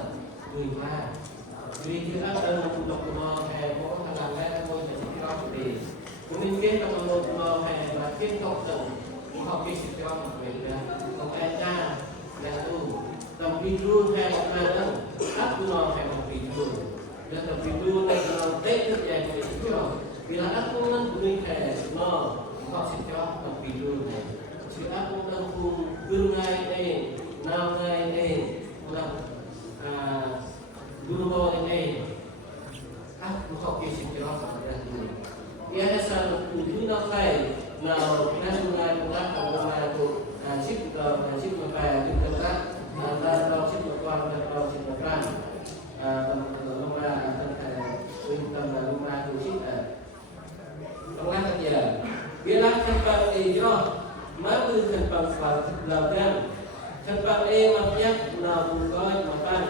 di mana. Jadi kita ada untuk semua orang halal orang jadi kita beri. Mungkin kalau hay là kiến trúc từng học cái sự cho một việc là không ai cha là tu tầm video hay là đâu áp tu hay một video dan tầm video này là tết rất dài của chúng tôi vì là áp tu nên mình phải nó học sự cho tầm video này chỉ áp tu đang cùng gương ngay đây nào ngay đây là guru này áp tu học cái sự cho một việc ia selalu tujuan saya now nasional pengakuan pengaku sip sip apa juga dan kalau sip berkuat dan kalau sip berperan rumah tentang rumah itu sip pengakuan saja bila tempat hijrah maka tempat belakang tempat maksudnya nabukai makan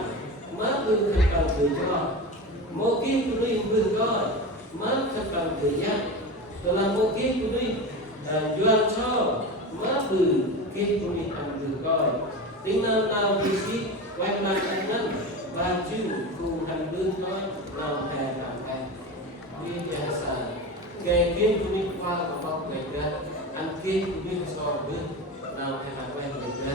maka tempat hijrah mungkin boleh berkait mak tempat kerja dalam mungkin boleh jual cho mak mungkin boleh ambil koi tinggal tahu isi web makanan baju ku ambil koi nak pakai ini biasa mungkin boleh kuah apa kerja mungkin boleh sorbet nak pakai kerja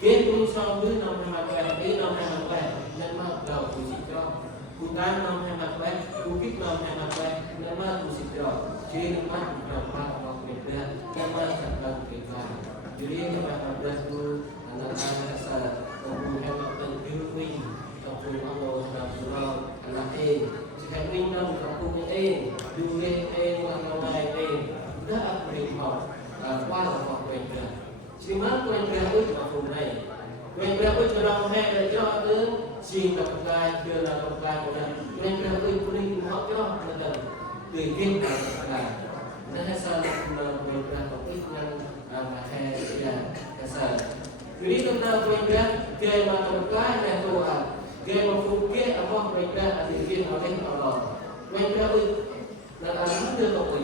mungkin boleh sorbet nak pakai ini nak pakai dan mak tahu isi kau bukan nama hemat baik, bukit nama hemat baik, nama musik rock, jadi nama berapa waktu beda, nama tentang kita. Jadi nama berapa anak-anak asal, kamu hemat penjual, kamu Allah dan surau anak jika minum kamu dulu orang lain, dah aku report, kuala waktu beda. Cuma kuala itu aku naik, kuala itu orang hebat jauh xin tập lai chưa là tập lai của mình nên cái hơi pulling họ cho nên là tùy kim là nên hay sao là mình là một ít nhân mà hay là sao vì chúng ta quên biết cái mà tập lai là tu cái mà phụ kia ở trong quên biết là tùy kim họ đến họ lò quên biết là làm được rồi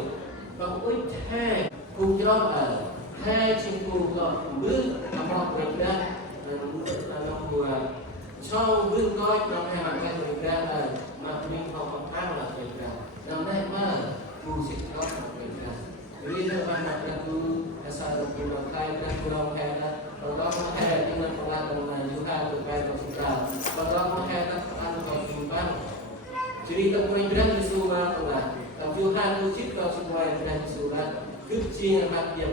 và cũng ít hai cùng cho ở hai chim cùng gọi bước ở trong quên biết là nó vừa sau bước coi năm 2013 là mà mình không tham là việc ra năm nay mà tu sĩ có một việc ra vì thế mà mặt là tu asal tu orang kaya dan orang kaya orang kaya dengan pengalaman juga tu kaya kita orang kaya tak akan berjumpa jadi terperindah di surah Allah Tuhan tu cipta semua yang di surah kecil mak dia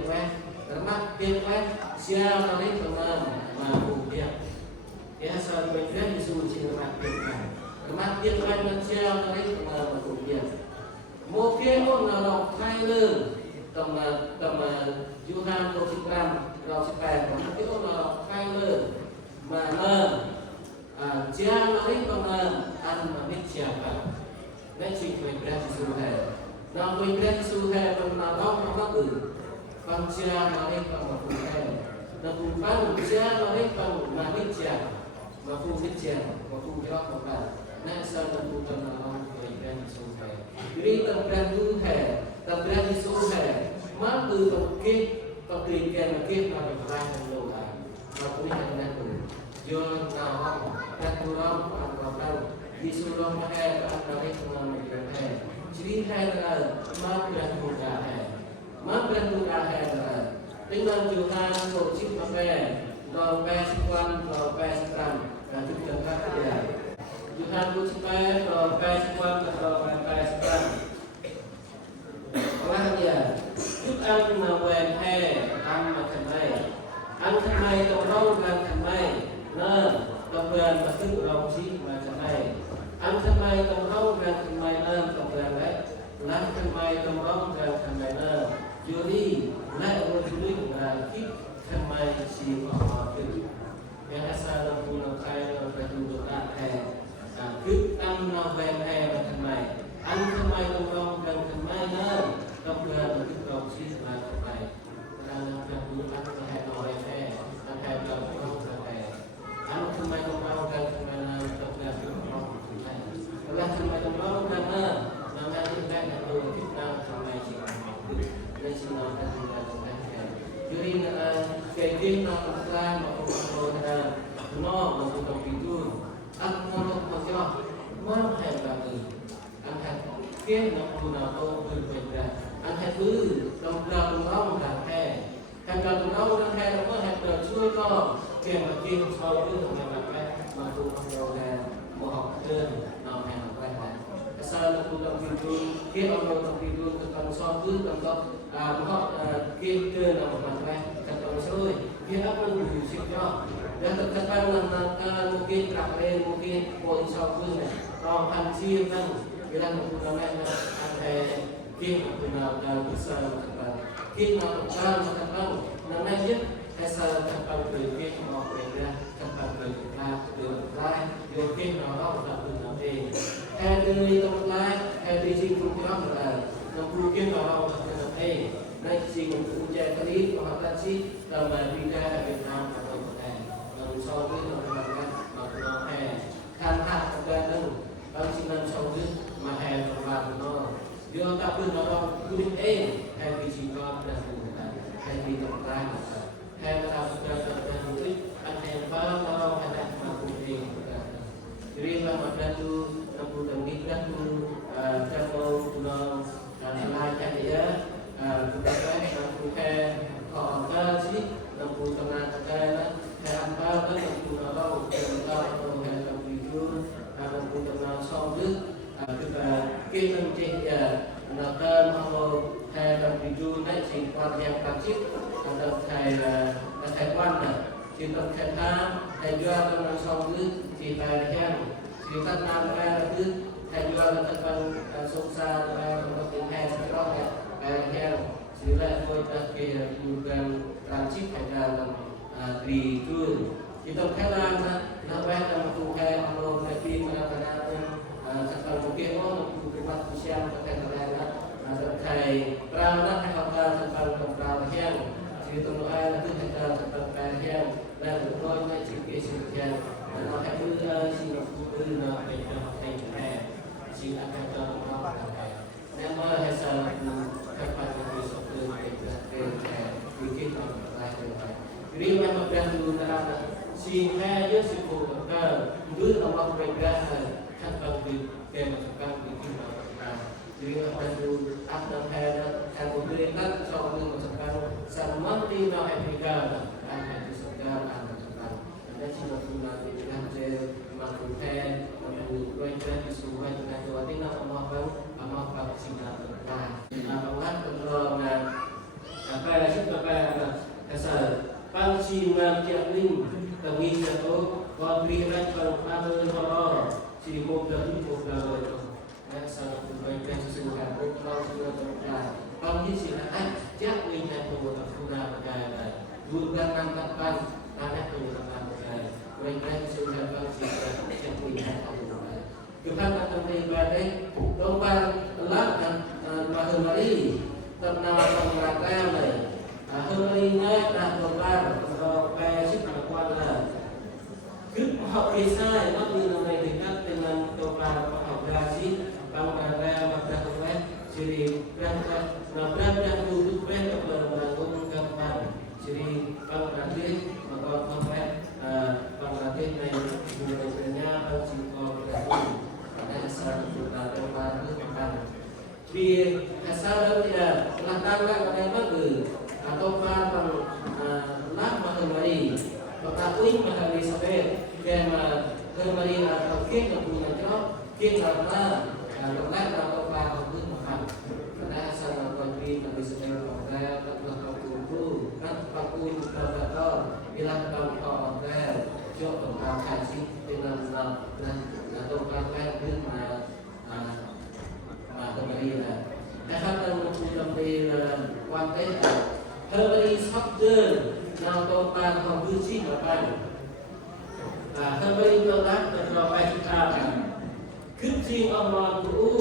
termak dia siapa ni penam mampu dia ya sahabat berjalan disuruh kematian kematian kan manusia dari pengalaman kemudian mungkin orang khai lương teman Johan Rosikram Rosipan mungkin orang khai lương mà chia nói teman ăn mà biết siapa nên chỉ phải berani suruh nào phải berani suruh pernah tahu apa tu con chia nói teman bukan nah bukan chia nói teman biết siapa mà phu biết chèn mà phu cho một bạn nãy sau là phu tâm là ông về bên số hè vì tâm bên tu hè tâm bên đi số hè má từ tâm tiền kèm là kia mà được ra thành đồ là mà cũng như thế này rồi nào không đặt tu long và ăn vào đâu đi số long mà hè và ăn vào đây không làm được hè chỉ hè là má bên tu cả hè má bên tu cả hè là tính năng chiều hai tổ chức mà về rồi về sinh quan rồi về sinh sản và thực hiện các cái đề chiều hai tổ chức về rồi về sinh quan rồi về sinh sản là gì thức ăn mà về hè ăn mà thành này ăn thành này tổng rau làm thành này nên tổng về mà tự lòng chỉ mà thành này ăn thành này tổng rau làm thành này nên tổng về đấy làm thành này tổng rau làm thành này nên jadi lại orang dulu là kip thành này chỉ họ tự yang asal dalam pulau kaya dalam baju doa kip ăn nào về hè mà thành này ăn thành này tổng rau làm thành này nên tổng về mà tự lòng chỉ mà thành này đang làm dulu ăn hè nào về hè ăn hè nào không thành này ăn thành này tổng rau làm thành này nên tổng về tự lòng chỉ thành này thành này tổng rau làm nên namanya juga itu kita sampai sih nên xin nói là chúng ta cũng đang làm jadi cái game nó là một phần là nó một phần video ăn ngon một cho mà hay là ăn hay cái nó cũng là tôi tự ra ăn hay thứ đồng nó là hay đồng nó là hay nó có hay là chui to kia mà kia sau cái thằng này mà tôi không là một học đơn nào hay là quay lại sao là tôi làm video kia ông làm video tentang so cứ tentang họ kia chơi là một mặt này tentang sôi kia apa yang diusiknya dan terkadang menangkan mungkin terakhir mungkin poin so cứ này còn hành chi năng bilang aku namanya ada kia benar dan bisa tentang kia nào tentang namanya asal tentang berikut mau beda tentang berikutlah berikutlah mungkin orang tak benar hay dari tempat lain hay dari sini program là mungkin orang tak benar nay sih untuk ujian tadi pengatasi dalam bidang Việt Nam atau bukan lalu soal itu mengatakan makna kan hak tergantung kalau sinan soal itu mahal terlalu dia tak benar orang kulit hay di sini dan bukan hay di tempat lain hay kalau sudah tergantung itu hay kalau ada makhluk jadi Ramadan itu nampu dan tu kalau pulang dan lain dia kita nampu họ ta chỉ nampu tengah tengah apa kan nampu kalau kita kalau kita video nampu tengah sau trước kita kia nam trên là ta mau hay làm video này chỉ quan theo cảm xúc là thầy quan là chỉ tập thầy tham thầy do tengah sau trước chỉ phải theo chỉ ta làm ra là thứ thầy do là tengah sông xa là một tiếng hay sẽ có này theo chỉ là tôi ta kia bukan transit hay là làm tùy chuồn chỉ tập Thái Lan là bé là một cụ hay ông là phim là Thái Lan sản phẩm một kia có một cụ cái mặt của xem có thể là thầy ra nó hay học ra sản phẩm cầm ra là hen chỉ tôi nói là thứ thầy ra sản phẩm cái hen là được thôi ngay chỉ kia chỉ hen nó hay cứ chỉ là cụ tư là để cho học thành hè chỉ là cái cho nó nên nó hay sợ các bạn có sự tư để bikin lại jadi memang dulu terada sehingga dia sebut dulu Allah berikan tentang di kemasukkan bikin jadi apa dulu ada ada pemerintahan soal masukkan sama di Afrika ada di sekitar ada sekitar ada cina cina di Aceh Maluku Maluku di Sungai dengan Jawa Timur Allah bang Singapura Allah terlalu apa là sức apa là kasar panci mang chiếc linh tầm nghi là tốt còn vì rách vào ba mươi họ chỉ một lần rồi các sao cũng phải cái sự cả một lo sự là con như chỉ là anh chắc mình là một tập trung nào cái là luôn đang năm tập ban ta đã từng làm một cái mình đang sự là con chỉ là chắc mình hay không chúng ta đã từng đi về đây đông ban lát mà hơn mà đi tập nào tập là cao này hơn đi ngay là tập ba rồi cái sức khỏe quan là cứ học kỳ sai nó như là này thì các tên là tổ bà học ra gì bằng bà ra mà ra học quen chỉ ra là ra tu tu quen tập là công gặp bạn chỉ bằng ra thế mà còn không quen bằng ra thế này người về nhà ông chỉ còn là tu và sao chúng ta tổ bà cứ bằng vì sao đó thì là tăng ra cái mất từ tổ bà bằng lát mà hơn mà đi và uống mà hơn đi sampai cái mà hơn mà đi là đầu kiết là cùng là chó kiết là ta động tác là tổ bà không cứ một phần và đã sao là còn đi là đi sampai còn ra các là cầu tu các cầu tu là đó vì là cầu họ ra cho tổng cao khai sinh cho nên là tổ bà quen biết mà hơn mà đi là cái hát hơn đi là quan tế hơn mà đi sắp đơn nào tổ bà không cứ chi mà bạn hơn mà đi tổ đắc là cho bài chúng ta cứ chi ông non của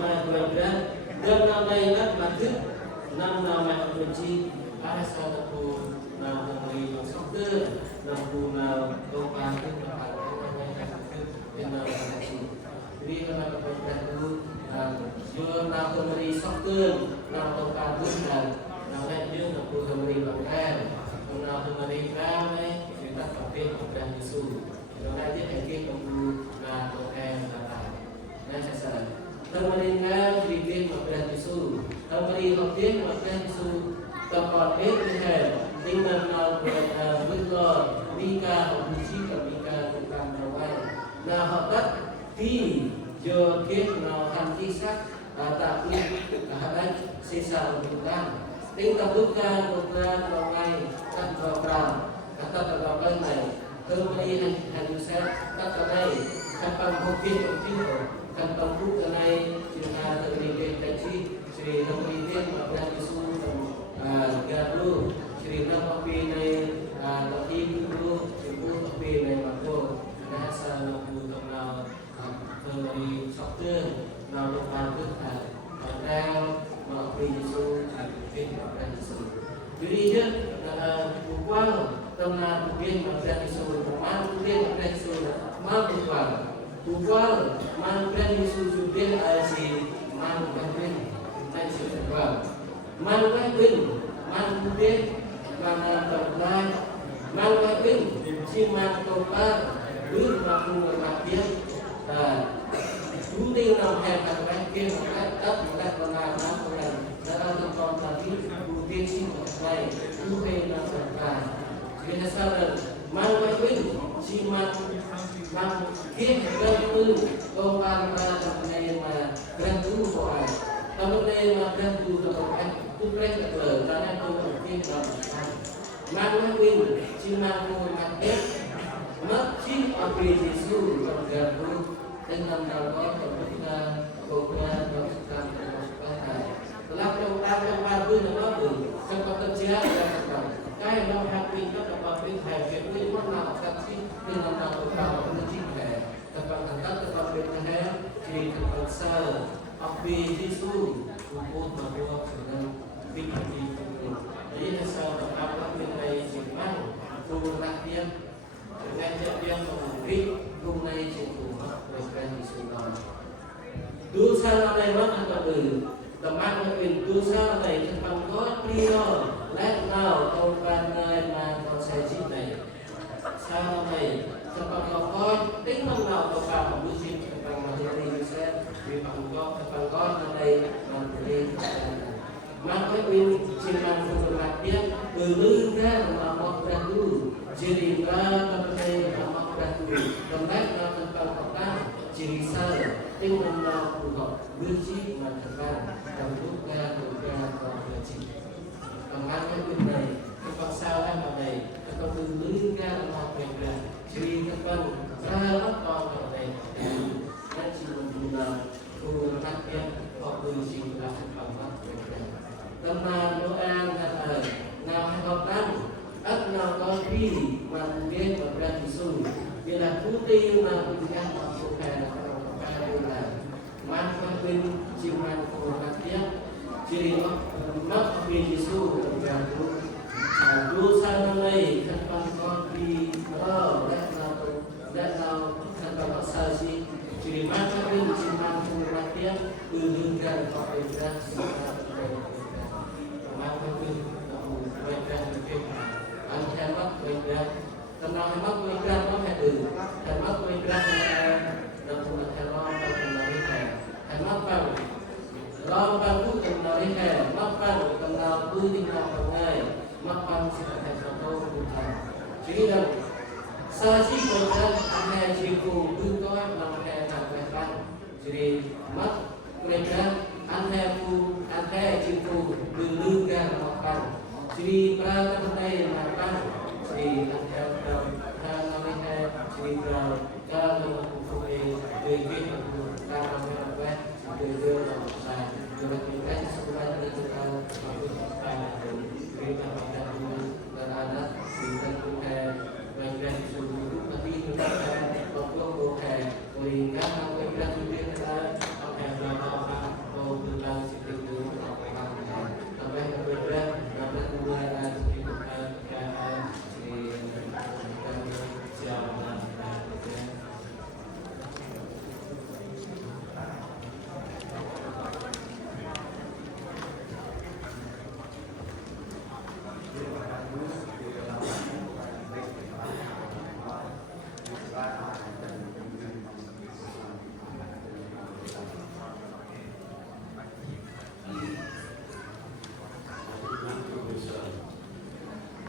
mà quên ra đơn năm nay rất là thức năm nào mà quên chi ai sao là cô nào hơn mà đi nó sắp đơn nào cô nào tổ bà thức là bạn cái nào là chi vì là quên ra luôn chưa nào hơn mà đi sắp đơn nào tổ bà thức là nào lại như là cô hơn mà đi bằng ra nào hơn mà đi ra này người ta tập tiên của Chúa Giêsu rồi nay tiếp hành kia của là tổ em là tại nên sẽ sợ hơn mà đi ra vì tiên của Chúa Giêsu hơn mà đi học tiên của Chúa Giêsu tập còn biết như thế tinh thần nào của vượt lò Mika học chi và Mika cũng làm đầu vai là học tất khi giờ kết nào hành chi sắc tạo nhiên cả đấy sinh sản của chúng ta tinh tập lúc ra vào ngày các vào tràm các tập vào cơn này thơm đi hành sẽ các cái này các bằng học viên của chính các bằng phúc cái này chúng ta tự đi về tài chi chỉ thông đi viên và ra đi xuống gạt luôn chỉ năm học viên này tập đi luôn chỉ phụ học viên này mà cô đã sao là phụ tập nào thơm đi sọc tương nào được bàn thức ra mà học viên xuống viên và ra đi xuống jadi je kuat tengah mungkin macam isu mana mungkin macam isu mana kuat macam isu juga si mana mungkin macam isu kuat mana mungkin mana terbaik mana mungkin si mana total bước vào khu vực đặc biệt chúng tiêu nào hẹp là cái kia một cách tất một cách còn lại nó còn lại đã không còn là cái tiên sinh của này chúng tôi là tất cả vì sao là mang cái quyết chỉ mang kiến đơn tư công an ra trong này mà đơn tư của ai trong này mà đơn tư của anh cũng rất là lớn cho nên tôi đầu tiên là mang cái quyết chỉ mang một mặt kết mất chỉ ở phía Giêsu trong gần luôn nên làm nào có của chúng ta của ta làm trong ta trong ba mươi nó được trong con tâm trí là cái nó học viên các bạn học viên thầy việc viên mất nào các sĩ nên làm nào cũng vào trong chính thể các bạn thành các bạn viên thế thì các bạn sơ học viên Giêsu của cô mà cô trở nên viên học viên của mình đấy là sao các bạn học viên này chỉ mang cùng đặc biệt ngay trận viên của viên cùng này chỉ cùng về cái Giêsu đó tu sao năm nay mất các bạn tầm ăn cái quyền tu sao này cho bằng có đi rồi lát nào tôi ban nơi mà còn sẽ chip này sao này cho bằng có tính năng nào tôi vào một bữa chip bằng mà thì sẽ vì bằng có ở đây bằng đi mang cái quyền chỉ mang một mặt tiếp từ lưng ra mà mọc ra tu chỉ đi ra trong đây mà mọc ra tu trong lát nào cho bằng có ta chỉ sao tính năng nào phù hợp bữa chip mà thật ra trong lúc ra còn là chỉ còn mang cái quyền này cái con sao em vào này cái con từ lưới ra là một quyền là chỉ cái con ra mất con vào này nó chỉ một là cô đặc biệt hoặc từ chỉ là bằng mắt quyền này tâm mà Noel là ở nào hay học tăng ắt nào có đi mà biết và ra Giêsu vì là phú tiêu mà mình đang học số hè là là mang cái quyền chịu mang của đặc biệt chỉ mất vì Giêsu và tu sang năm nay các con đi đó là Berlingkar pakai beras maka mereka hemat mereka tentang hemat mereka apa itu hemat mereka dan hemat hemat kan lawan itu tentang mereka makan tentang tinggal pengai makan sebagai satu bukan jadi dan saji mereka hanya jiku bukan mereka sampaikan jadi mat mereka antai jitu berlingkar makan jadi perang makan jadi antai jadi kalau begini kalau mereka jadi mereka sebenarnya kita kita berada kita mereka disuruh tapi kita waktu berlingkar mereka juga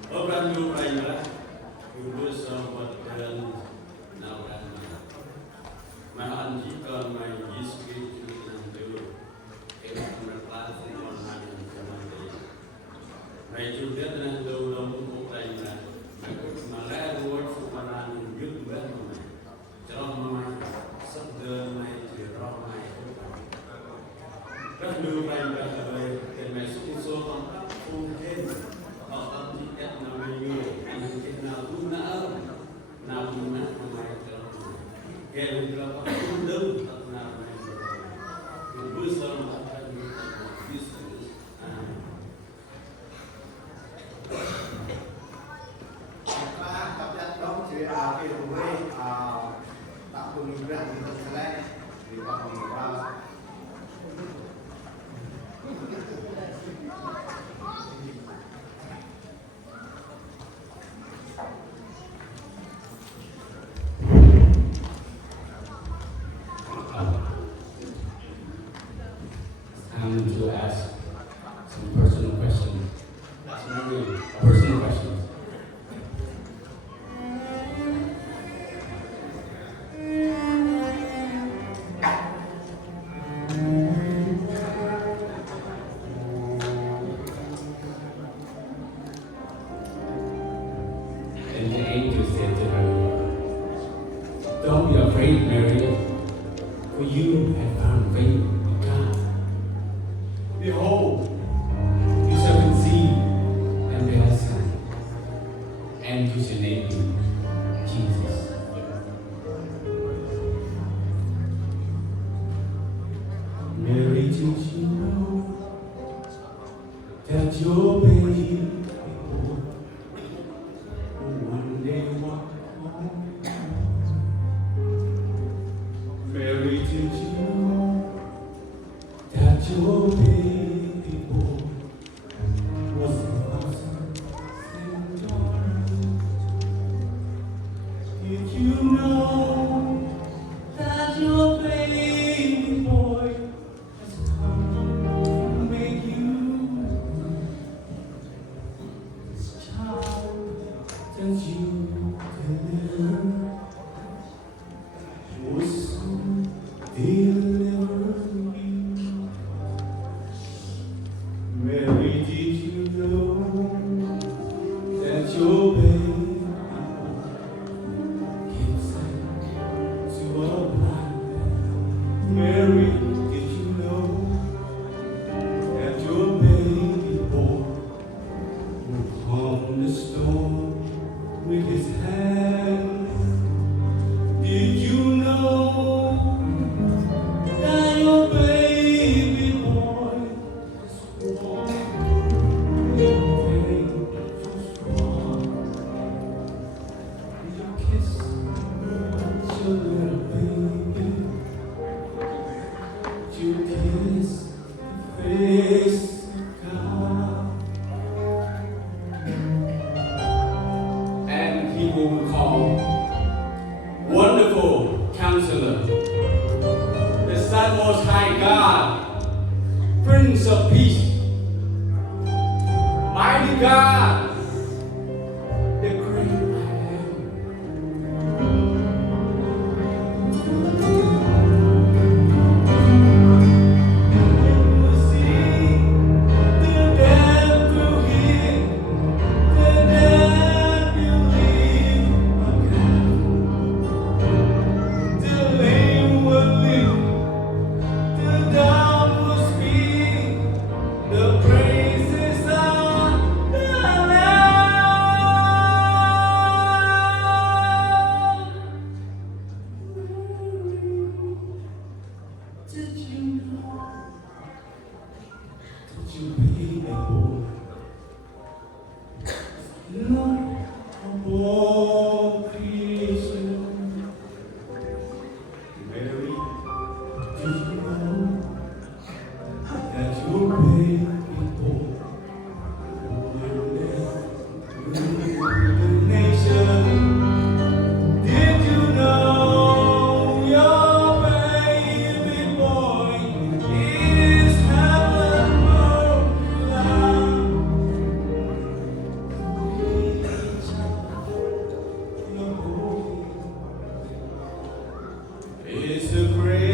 Orang Ukraina dulu sempat dan nawan mahan jika mai jiski dengan dulu kita berpelatih online dengan dia. Mai juga dengan dulu Ukraina malah buat sukaran juga mai cerah mai sedang mai cerah mai kan dulu Ukraina sebagai termasuk unsur mungkin to ask some personal questions. Personal questions. And the angel said to her, "Don't be afraid, Mary, for you have found faith with God. Behold, you shall conceive and bear a son, and you shall name him Jesus." Mary, did you know that your baby will one day walk home? Mary, did you know that your baby boy was the awesome Saint John? Did you know that your baby boy has come to make you this child that you deliver? Will soon deliver you. you kiss the face God. And he will be called Wonderful Counselor, the Son Most High God, Prince of Peace, Mighty God, the great I am. It's the great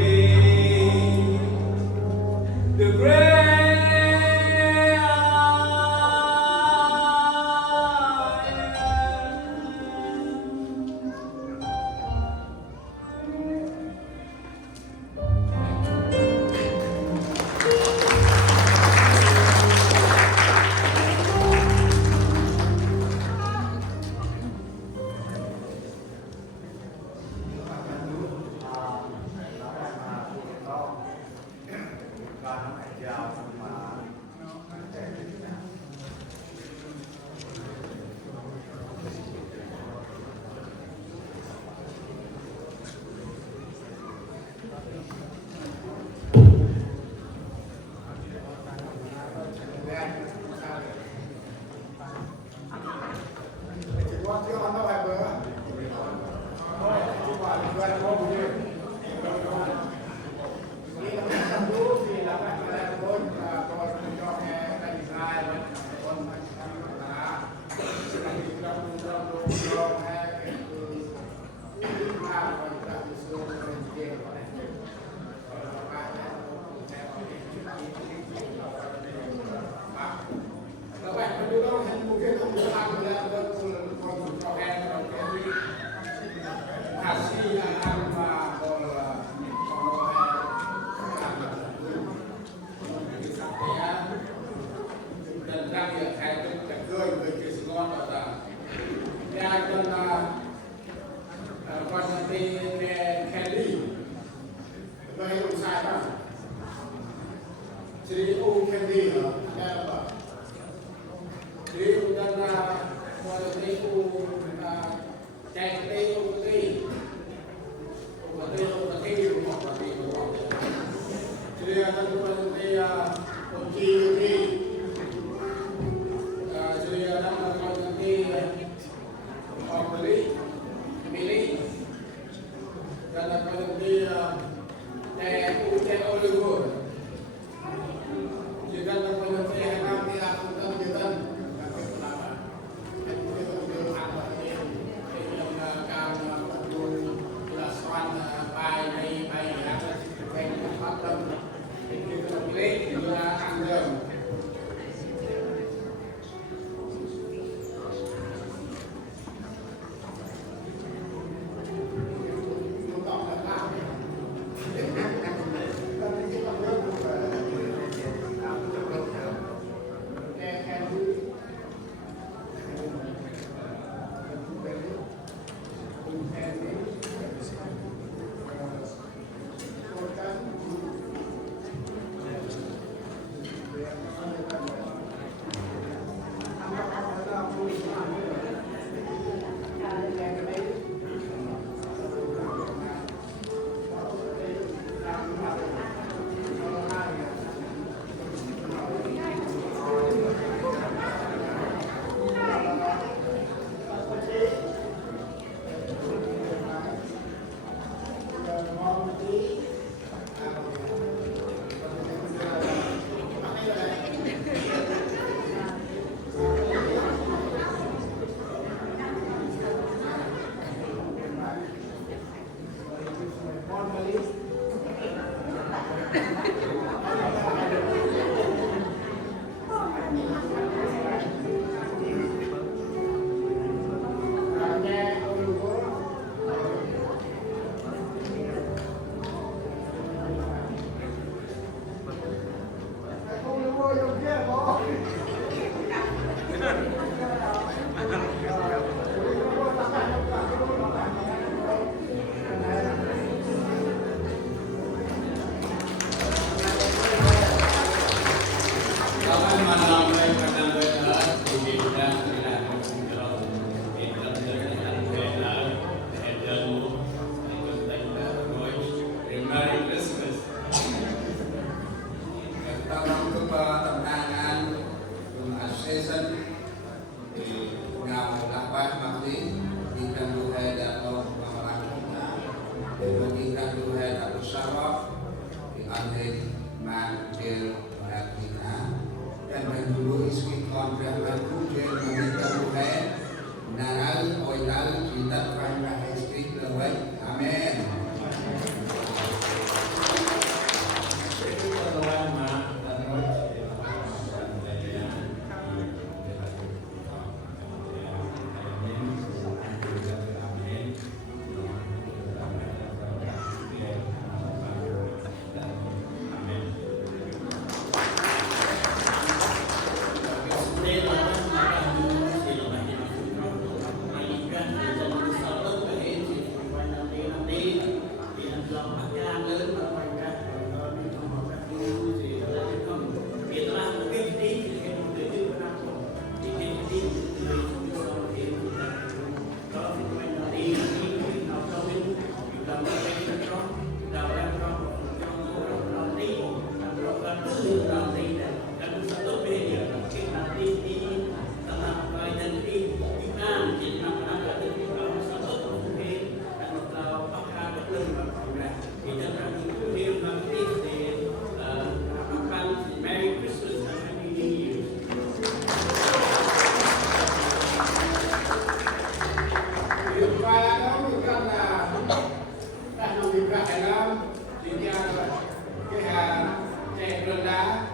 Brenda,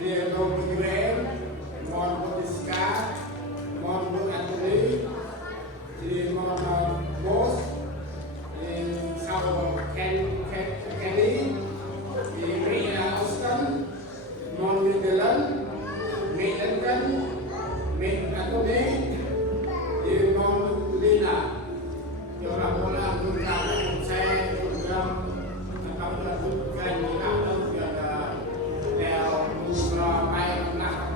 dia Long Yuren, Mon Bodiska, Mon Buk Anthony, dia Mon Bos, Sao Kenny, dia Maria Austin, Mon Dylan, Mate Duncan, Mate Anthony, dia Mon Lina. Orang bola program saya program atau program yang ada Leo Musra Main nak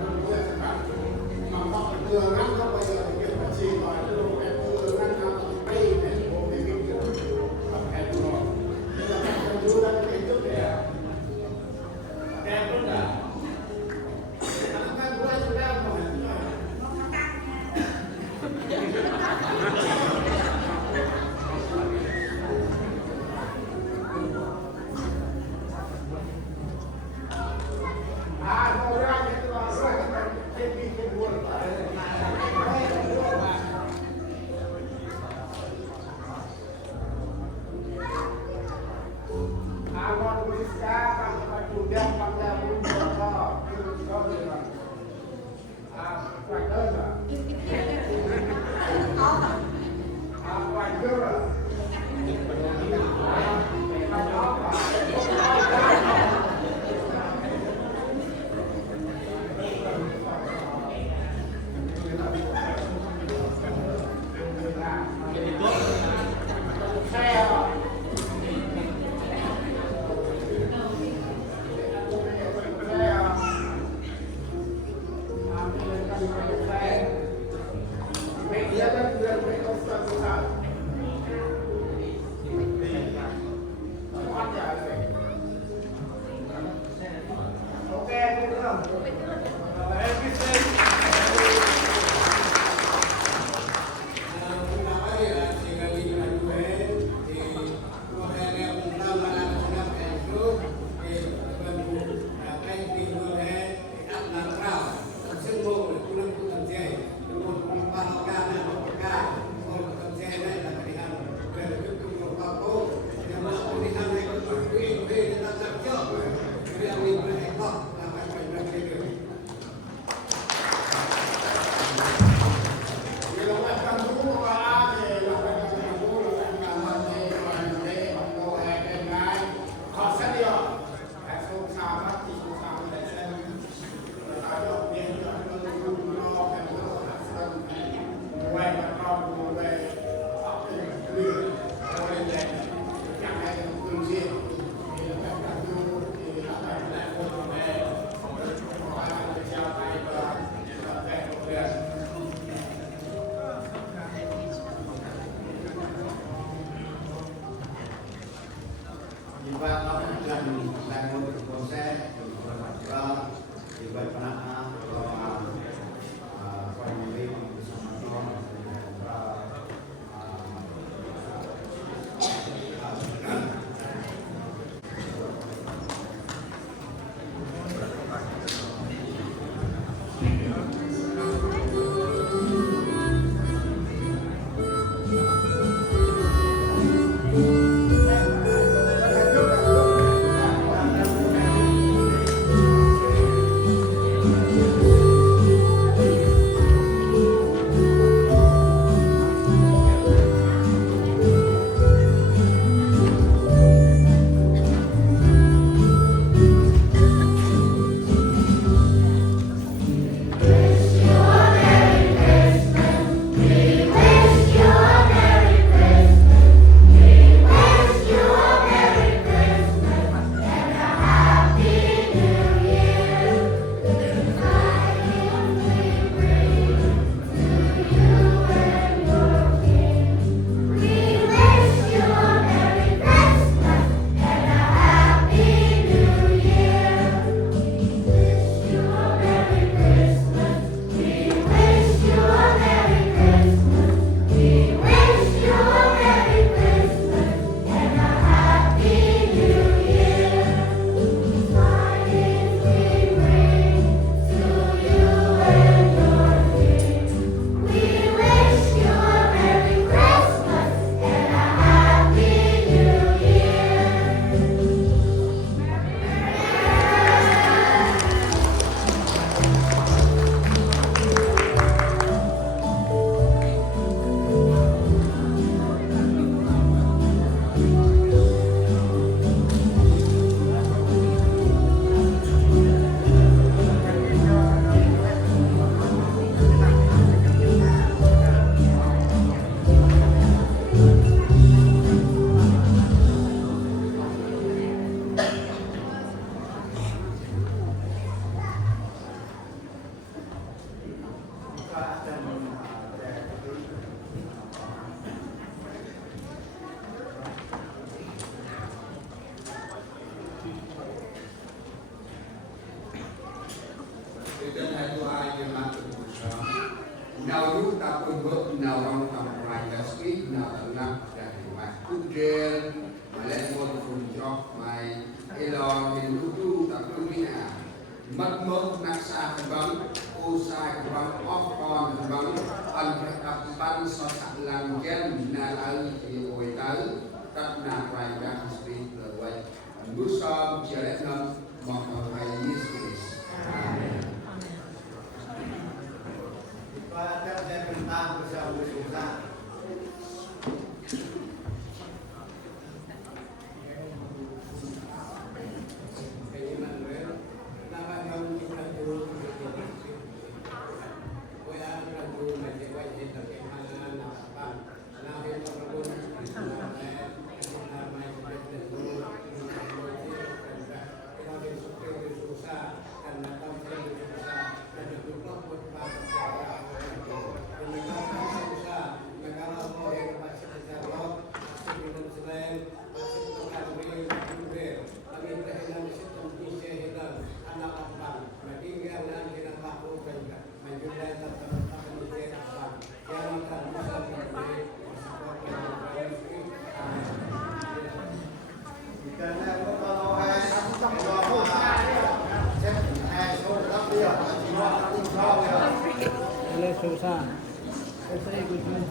quay ra speak the way bước sau chia lẽ năm một thầy Yesus. Amen. Và theo saya perintah bersama Yesus. Oleh susah. Saya ikut juga.